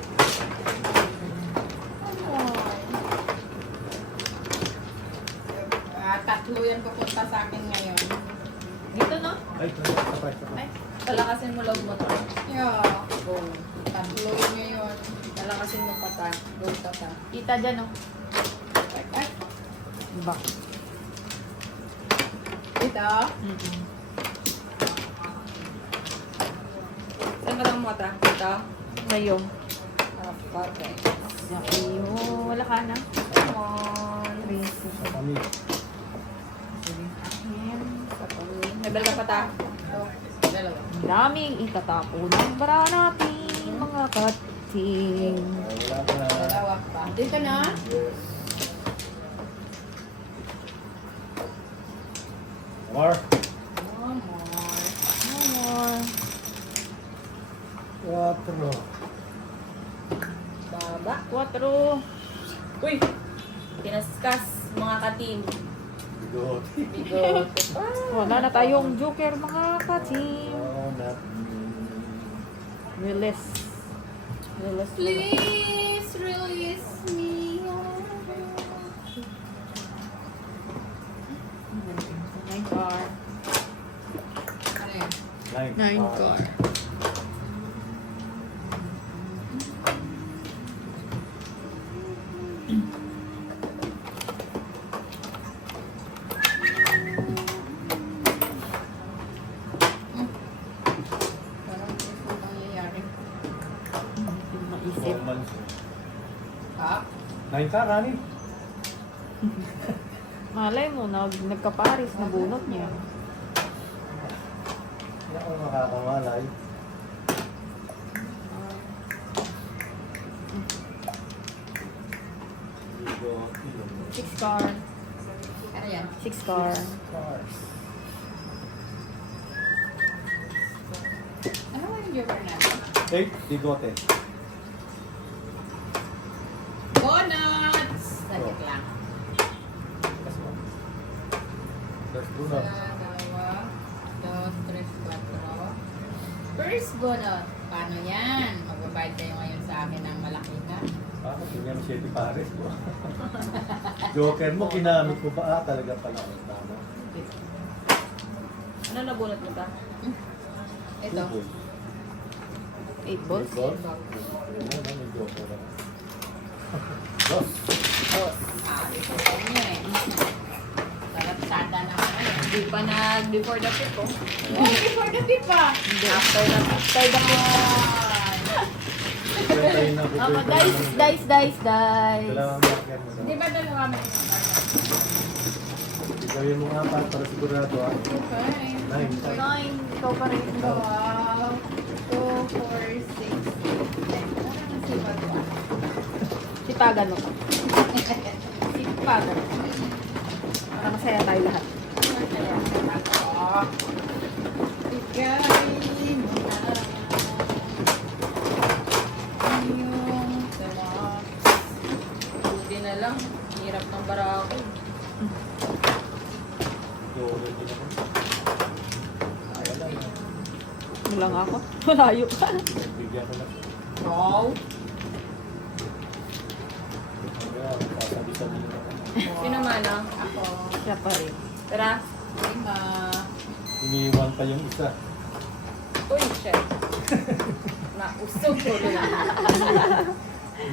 Tatlo yan pupunta sa akin ngayon. Dito no? Ay, tapay. Ay, palakasin mo loob mo to. Yeah. Tatlo yun ngayon. Palakasin mo pata. Go pata. Tita dyan, oh. Ay, Diba? ito. Saan ka lang mo ata? Dito? Sa'yo. Okay. Iyo, wala ka na. Come on. 3, Kami. Bala pa ta. Dalawa. Ang daming itatapo ng baraha natin, mga kating. Wala pa na. Dalawa pa. Dito na. Yes. More. One more. No more. 4. Baba. 4. Uy! Pinaskas mga ka-team. Good. Bigot. Wala na tayong joker, mga kating. Oh, not. Release. Release. Please release me. 9 car. Ano yun? 9 car. Parang ito ang nangyayari. Maisip. Ha? 9 ka, Rani? Malay mo, nagkaparis, nabunot niya. Hindi ako makakamalay. Bigot. 6 car. Ano yan? 6 car. Cars. Ano ba yung joker natin? 8. Bigote. Donuts! Saglit lang. Last one. First Isa, donut. dalawa, dos, tres, cuatro. First donut. Paano yan? Magbabayad kayo ngayon sa akin ng malaki ka. Bakit hindi mo 7 pares ko? Joker mo, kinamit mo ba? Talaga pala. Tama. Ano nabunot mo ta? Ito. 8 balls. Balls? Ano, may joker na. Dos. Ah, ito pa niya eh. Sarap-sada naman eh. Hindi pa before the trip ko. Oh, before the tip pa! After the Tayo na. Dice. Dalawang marker mo. Di ba dalawa may Gawin mo nga para sigurado ah. Okay. 9. 9. Ikaw pa rin. Wow. 2, 4, 6, 8, 10. Parang sipag pa. Sipagan mo. Sipagan. Para masaya tayo lahat. Bigay mo na iyong tawa. Buti na lang. Hirap ng baraha ko. Joker din ako. Wala na. Lang ako. Malayo pa. Bigyan ko na. Wow. Kaya, sasabi-sabi na. Sino mana? Ako. Siya pa rin. Tara. 5. Iniwan pa yung isa. Uy, shit. Nausog ko lang.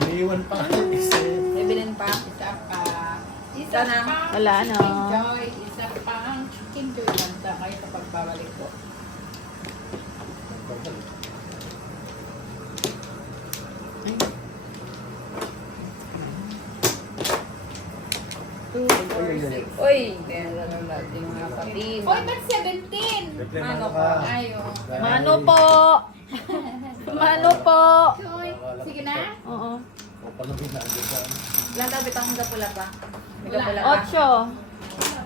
Iniwan pa yung isa. Bibilin pa. Isa pa. Isa Sana. pa. Wala na. Chicken Joy. Isa pa ang Chicken Joy. Handa kayo sa pagbabalik ko. Uy, yung mga ka-team. Oy, ba't 17? Reklamo Ano ka. Ayo. Mano po! Mano po! Joy. Sige na. Oo. O, palugin na andyan sa ano. Ilan tabi tang pula pa? May Wala. kapula pa. 8.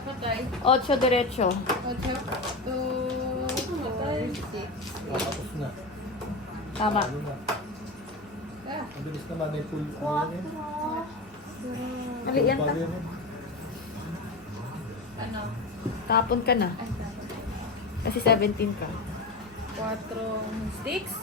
Patay. 8 diretso. 8, 2, 4, 6, Tapos na. Tama. Ano na. Ah, Ang bilis naman may full. Ano yun? Mali yan Full ta. pa rin yun. ano? Tapon ka na. Ay, dapat. Kasi 17 ka. 4 sticks.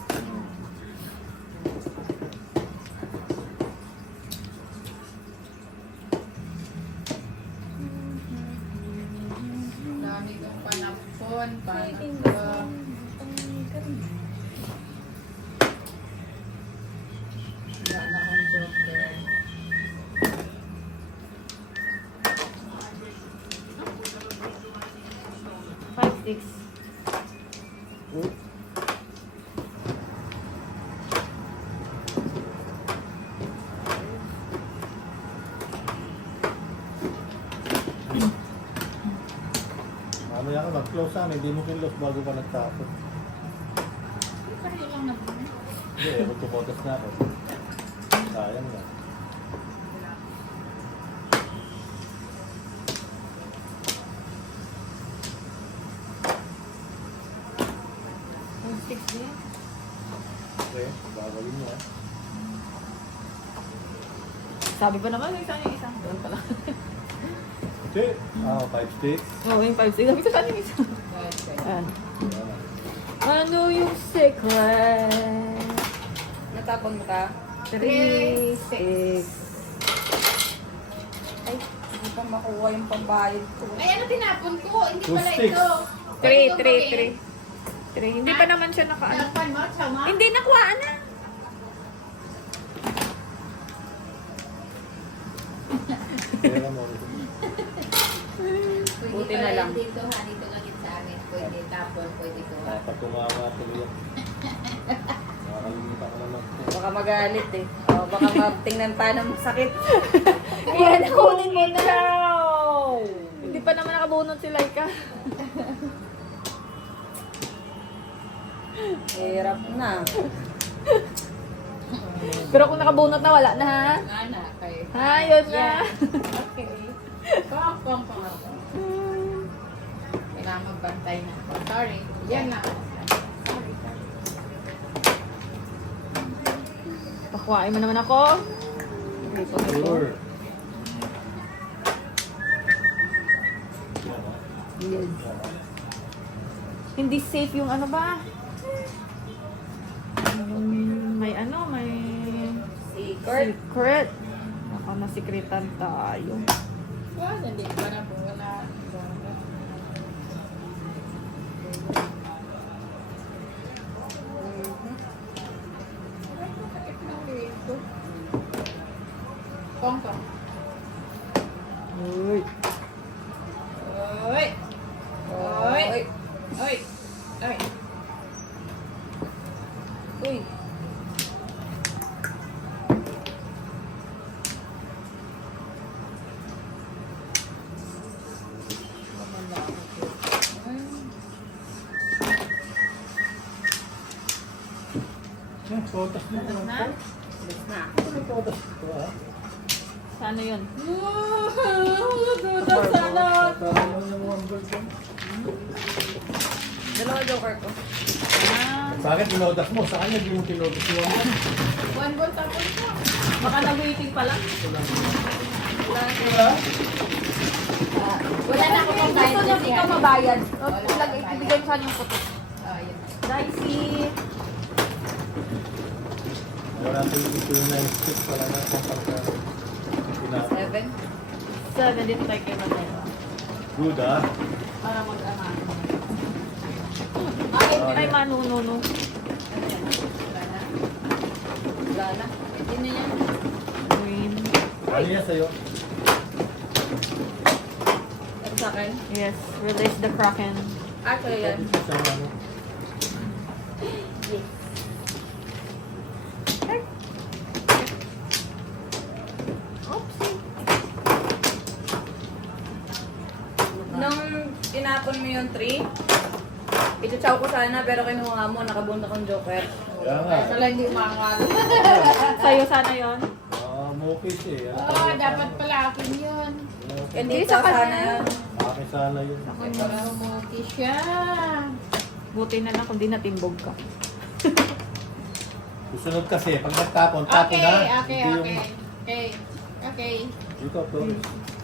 Dami kong panapon. Panapon. Wala na akong joker. Five, six. Mamaya ka mag-close sana, hindi mo kinlose bago ka nagtapos. Kayo lang naman. Hindi, magpupotas na ako. Sayang na. Yung 6 din. Okay, gagawin mo. Sabi pa naman, yung isang. Doon pala. Okay, 5 sticks. Oo, yung 5, 6. Sabi ko saan yung isa? Ayan. Yan. Ano yung secret? Natapon mo ka? 3, 6. Ay, hindi pa makuha yung pambayad ko. Ay, ano tinapon ko? Hindi Two pala sticks. ito. 3. Hindi pa naman siya nakaano. Alakpan mo, sama? Hindi, nakuhaan na. Pera mo. Pwede Buti pala na lang. yun dito ha, dito lang yun sa amin. Pwede tapon, pwede ko. Patungawa tuloy yan. Nakakalimutan ko naman. Baka magalit eh. O, baka matingnan pa ng sakit. Yan, kunin mo na. Hindi pa naman nakabunot si Laika. Hirap na. Pero kung nakabunot na, wala na ha. Nga na, kayo. Ha, yun na. Okay. Pang. Kailangan magbantay na. Sorry. Yan na. Sorry. Pakuhain mo naman ako. Ito. Sure. Hindi safe yung ano ba? May Secret. secret. Baka masikretan tayo. Wow, nandito pa na po. Wala. Pong. Uy. Oy. Oy. Oy. Oy. Uy. Potas na. Alis na. Potas ito ah. Sana yun? Sana. Parang yung number ko. Dalawa joker ko. Ah, Sa akin, pinotas mo. Sa kanya, hindi mo pinotas yung number. One ball tapon ko. baka nag-waiting pa lang. Wala na ako pang Gusto niya ikaw mabayad. O, Wala, ilagay, bayad. ibigay mo sa kanya yung puto. Ayun. Dicey. Wala tayong ito na yung stick. Wala na akong pagka. 7. 7 dito tayo kay Mateo. Good ah. Para mag-ama. Ay, Ay, manununo. wala na. Wala na. Pwede na yan. Green. Ano yan sa'yo? Ito sa akin. Yes, release the Kraken. Actually, yan. Isang ano. Oopsie. Nung tinapon mo yung 3, ito-chow ko sana pero kinuha mo, nakabunta kong joker. Kaya nga. Wala hindi umangat. Sa'yo sana yon. Mukis eh. Oh, dapat pala akin yun. Hindi sa sa sana kanya. yan. Akin sana yun. Para umuti siya. Buti na lang kung di natimbog ka. Susunod kasi, pag nagtapon, tapon Okay, na. okay, Hindi okay. yung- Okay. Okay. Dito, to.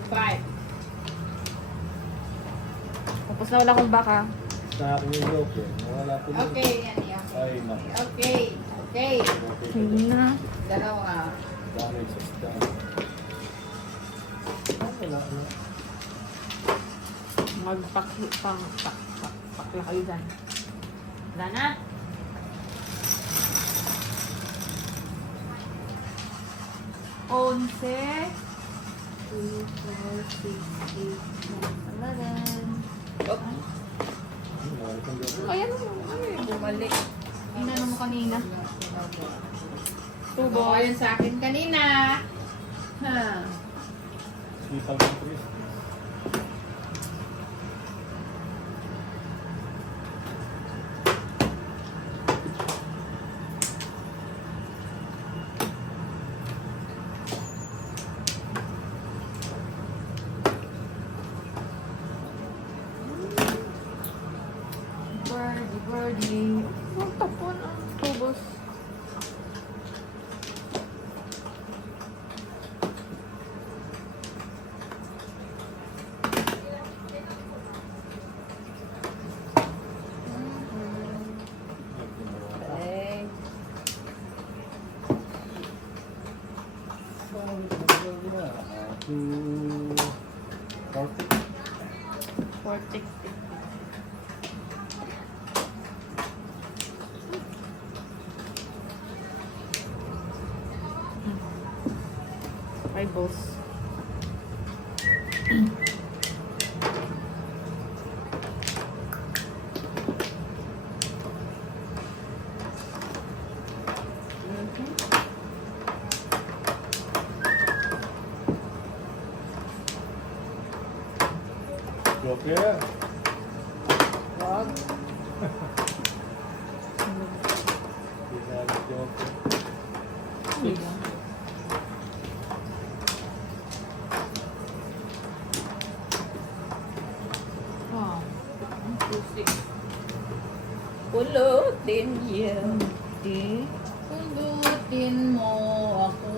5. Tapos na wala kong baka. Sa akin yung joke eh. Wala tuloy. Okay, yan yan. Ay, naku. Okay. Okay. Okay. Ayun na. Dalawa. Damage sa stand. Ah, wala na. Pakla kayo dyan. Wala na. Onse. 2, 4, 6, 8, 9, 11. Wala kang joke. Ayan mo. Bumalik. Inano mo kanina. Tubo. Yun sa akin kanina. Ha. Sipag ng Chris. 40. Hi, boss. Joker. Wag. Pinag Joker. Ah. Pulutin yan. Di. Pulutin mo ako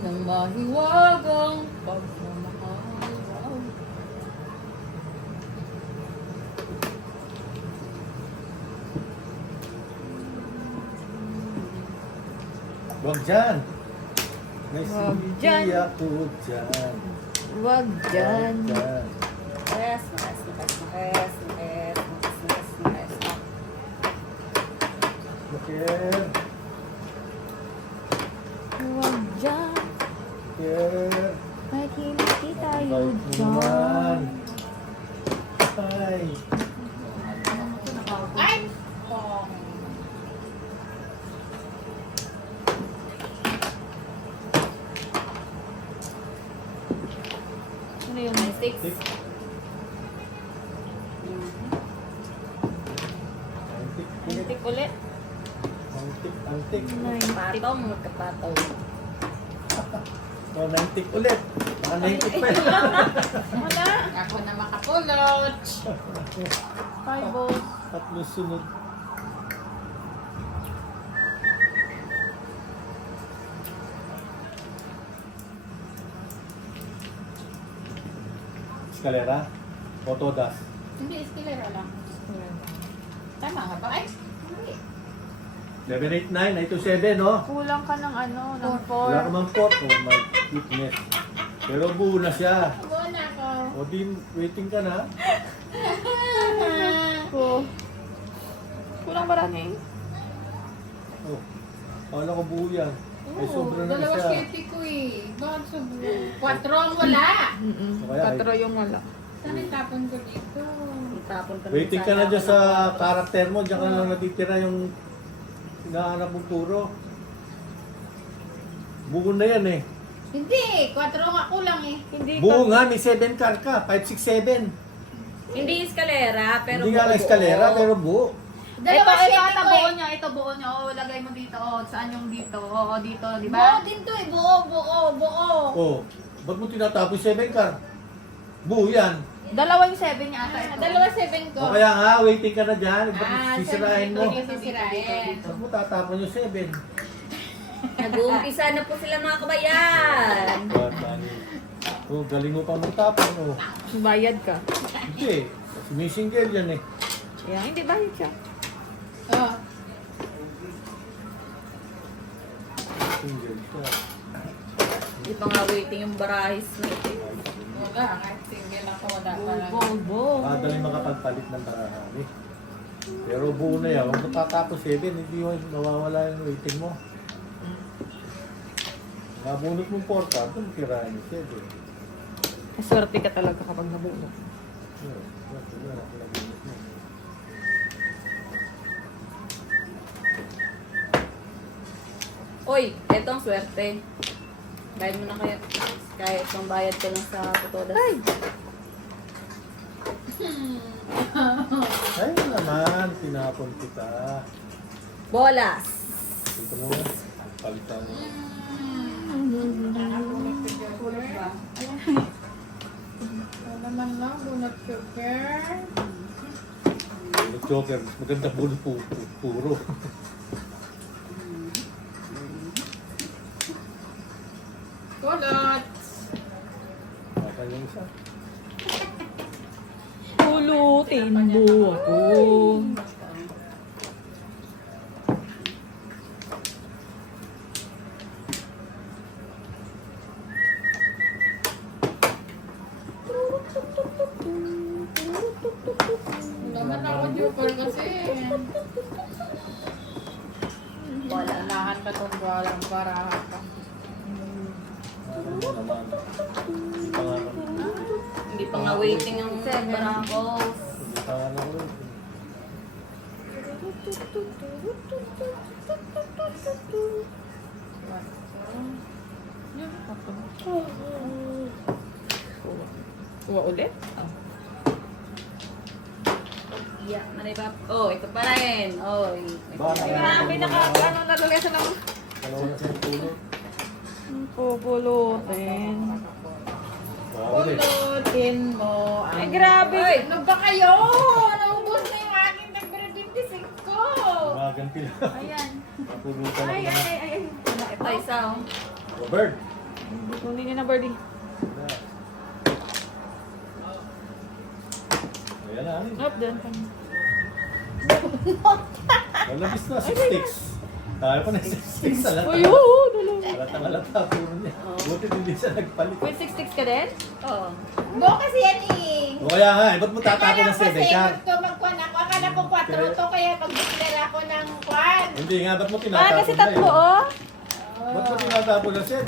ng mahiwagang pagmamahal. Wag dyan. May Wag sili dyan. ako dyan. Wag dyan. Dyan. Yes, yes, yes, yes, yes, yes, yes, yes. Joker. Wag dyan. Joker. Kahit hindi tayo Invite mo dyan. naman. Ay. Ay! Oh. Ano yun? 6. Tik. Antik. Antik ulit. Antik. Antik. Patong, magkapataw. Oh, nantik ulit. Baka nantik pa eh. Wala. Ako na makapulot. Hi, boss. Tatlo sunod. Escalera o todas? Hindi, eskalera lang. Tama nga ba? Ay, hindi. 7, 8, 9, 8 to 7, no? Kulang ka ng ano, ng Wala ka 4. mang pot. Oh my goodness. Pero buo na siya. Buo na ako. O di, waiting ka na. Kulang marami. Oh, kala ko buo yan. Ay, sobra na Dalawa siya. skete ko eh. Bakit sa buo? 4 ang wala. So, kaya, 4 yung wala. Saan itapon ko dito? Itapon ka waiting ka na dyan sa karakter mo. Diyan ka lang natitira yung hinahanap mong puro. Buo na yan eh. Hindi, 4 nga kulang eh. Hindi Buo nga, may 7 car ka. 5, 6, 7. Hindi eskalera, pero Hindi nga lang eskalera, pero buo. Dalawa ito, skete ko buo eh. niya, ito buo niya. Oh, lagay mo dito. Oh, saan yung dito? Oh, dito, di Buo ba? din to eh. Buo. Oh, ba't mo tinatapos 7 car? Buo yan. Dalawa yung 7 niya ata ito. Dalawa 7 ko. O kaya nga, waiting ka na dyan. Ba't sisirahin mo? Dito, sisirain. Ba't mo tatapon yung 7? Nag-uumpisa na po sila mga kabayan. Oh, galing mo pa magtapon. Oh. bayad ka. Hindi. Missing girl yan eh. Kaya hindi bayad siya. Oh. Missing girl siya. Hindi pa nga waiting yung barahis na ito. Wala, kahit single ako, wala pa lang. Madaling makapagpalit ng marahami. Pero buo na yan. Huwag natatapos 7, hindi mo nawawala yung waiting mo. Nabunot mong 4 card, doon tirahan yung 7. Swerte ka talaga kapag nabulok. Uy, eto ang swerte. Bayad mo na kaya. Kaya itong bayad ko lang sa Totodas. Ay! Ay naman, tinapon kita. Bolas! Dito mo, palitan mo. Wala naman lang, bunot sugar. Bulot Joker, maganda bulot puro. Kulot. Baka yung isa. Pulutin mo ako. ako, Joker, kasi. Wala. Lahat na itong walang baraha ka. Ano naman. Pangalan. Hindi pa nga waiting ang barangos. Hindi pangalan ko. Kuha ulit? Yeah, mariba. Oh, ito pa rin. Oh, ito pa Bakit? rin. Grabe, ano nalulit sa ng Dalawa na siyang pulo. pupulutin. Grabe. Pulutin mo. Ay, grabe. Ay, ano ba kayo? Naubos na yung aking nag-25 ko. Gumaganti lang. Ayan. Napulutan Ay, ako ay, na. ay, ay. Ito isa, oh. Robert. Kunin niyo na, birdie. Ayan na, ano? Up, doon. Malabis na, 6 sticks. Tayo pa na 6 sticks sa lahat. Uy, oo, dalawa. Halata, puro niya. Buti hindi siya nagpalit. Wait, 6 ka din? Oh. Bo kasi yan eh. O kaya nga, ba't mo tatapon Akala ng ko 7 kasi ka? gusto magkuhan ako. Akala ko 4 to kaya pag-declare ako ng kwan. Hindi nga, ba't mo tinatapon Ah, kasi na tatlo, yun? oh. Ba't mo tinatapon ng 7?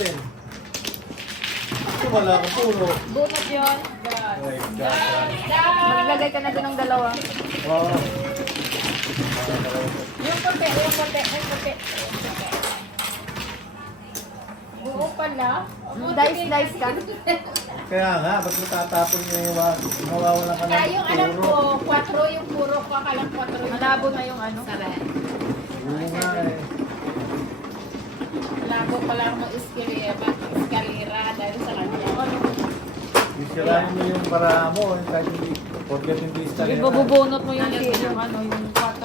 Ito wala ka puro. Bunot yun. Oh my God. Maglagay ka na doon ng dalawa. Oh. Yung puti, yung puti, yung puti. Oo pala. Dice ka. Kaya nga, ba't mo tatapon niya yung mawawalan ka ng Kaya yung alam puro? ko, 4 yung puro ko. Akalang 4 yung Malabo na yung ano. Sarap. Oo nga eh. Malabo pala ako mag-eskalera dahil sa kanya. Isirahin mo yung para mo, kahit hindi, forget hindi istalera. Ibubunot mo yung yung ano, yung 4.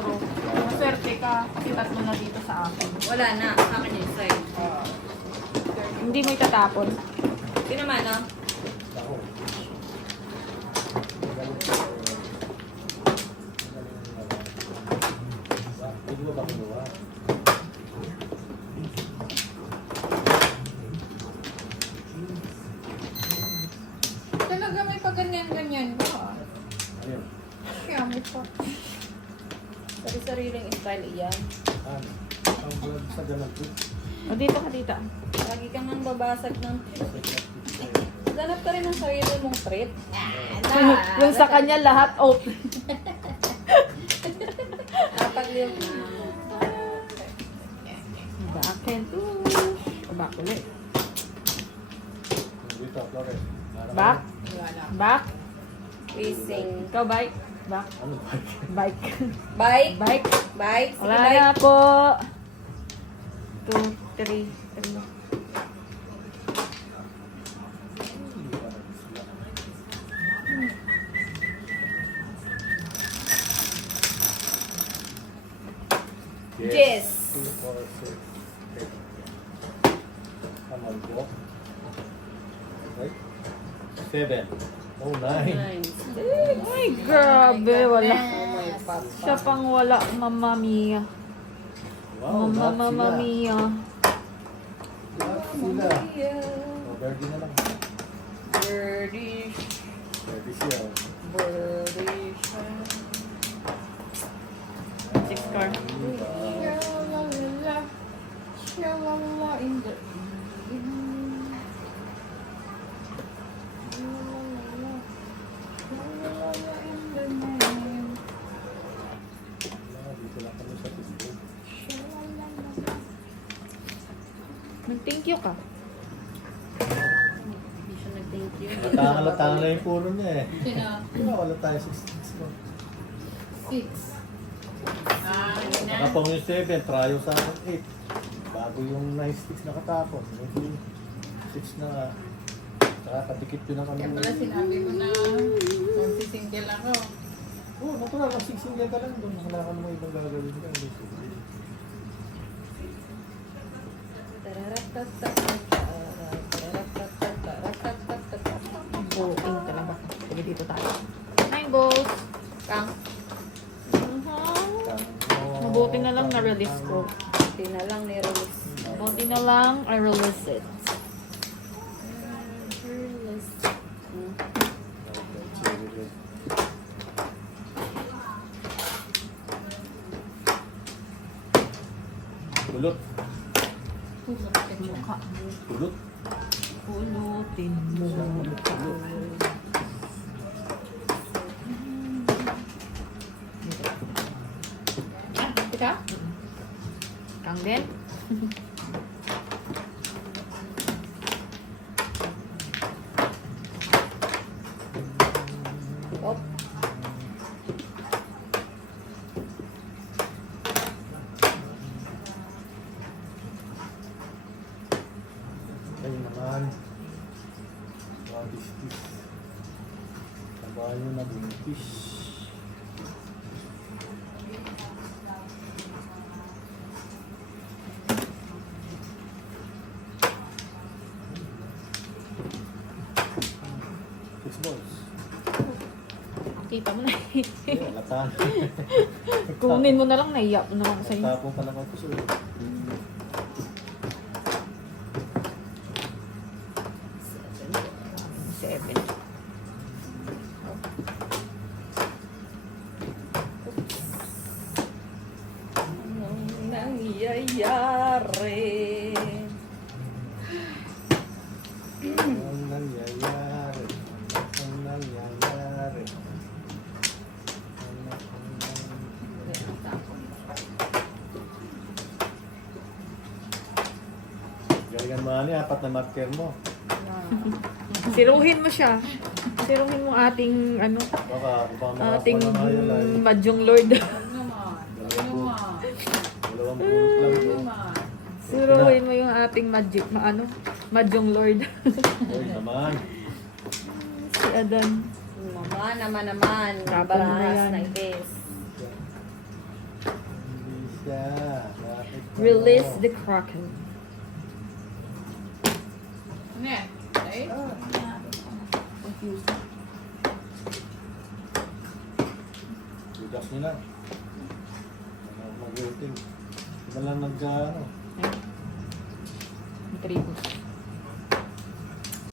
Yung swerte ka, kasi tatlo na dito sa akin. Wala na. Sa akin yung side. Hindi mo itatapon. Ito naman, oh. Ako. Hindi mo ba kinuha? Talaga may pag-ganyan-ganyan ko ah. Ayun. Kaya may pa. Sari-sariling style iyan. Ano? Ang vlog sa ganun. O, dito ka dito. Lagi kang nang babasag ng... Ganap ka rin ng sarili mong treat. Yung sa kanya lahat open. Kapag yung... Back and o back ulit. Dito, Flores. Back. Wala. Back. Facing. Ikaw bike. Back. Ano ba? Bike. Bike. Bike. Bike. Sige, Wala bike. na po. 2, 3, 3. Yes. 2, 4, 6, 8. Come on, go. Right? 7. Oh, 9. Nice. Ay, grabe. Wala. Oh my papa. Siya pang wala. Mamma mia. Wow, lahat Mamma sila. mia. Lahat sila. Oh, Birdie na lang. Birdie. Birdie siya. Birdie. 6 car. Shalala, shalala in the evening. Shalala, shalala in the night. Dito lang kami sa Facebook. Shalala. Mag-thank you ka. Hindi siya nag-thank you. Halata na yung puro niya eh. Sino? Wala tayo 6. 6. Ah, yun na. Nakapong yung 7, trayo sa akin 8. Bago yung 9 sticks nakatapon. May 6 na saka kadikit yun ang Kaya ano. pala sinabi ko na magsisingle ako. Oo, natural. Ang 6 single ka lang doon. Wala ka naman ibang gagawin ka. Booking talaga. Sige, dito tayo. 9 balls. Kang. Mabuti na lang na-release ko. Hindi na lang ni-release. Mabuti na lang, I release it. Pulot. Pulutin mo. Pulot. Pulutin mo. Ikaw? Kang din? Oh, Ay naman. What is this? Kabayo na buntis. Six balls. Kita mo na. Yeah, latan. Kunin mo na lang, naiyak mo naman sa'yo. Tapong ka lang ako sir. Seven. Anong nangyayari? Ang nangyayari. Ang nangyayari. Galingan mo ani, apat na marker mo. Siruhin mo siya. Siruhin mo ating, ano, Baka ating makakuha na ngayon ay Mahjong Lord. Huwag naman. Huwag naman. dalawang pulot lang. Huwag No? naman. Siruhin mo yung ating Mahjong Lord. Uy naman. Si Adan. naman. Tapon mo Barahas yan. na itis. Hindi siya. Bakit ka Release mo? the Kraken. Ano yan? Ay? Budas nyo na. Mag-rating. Iba lang ano. Tribus.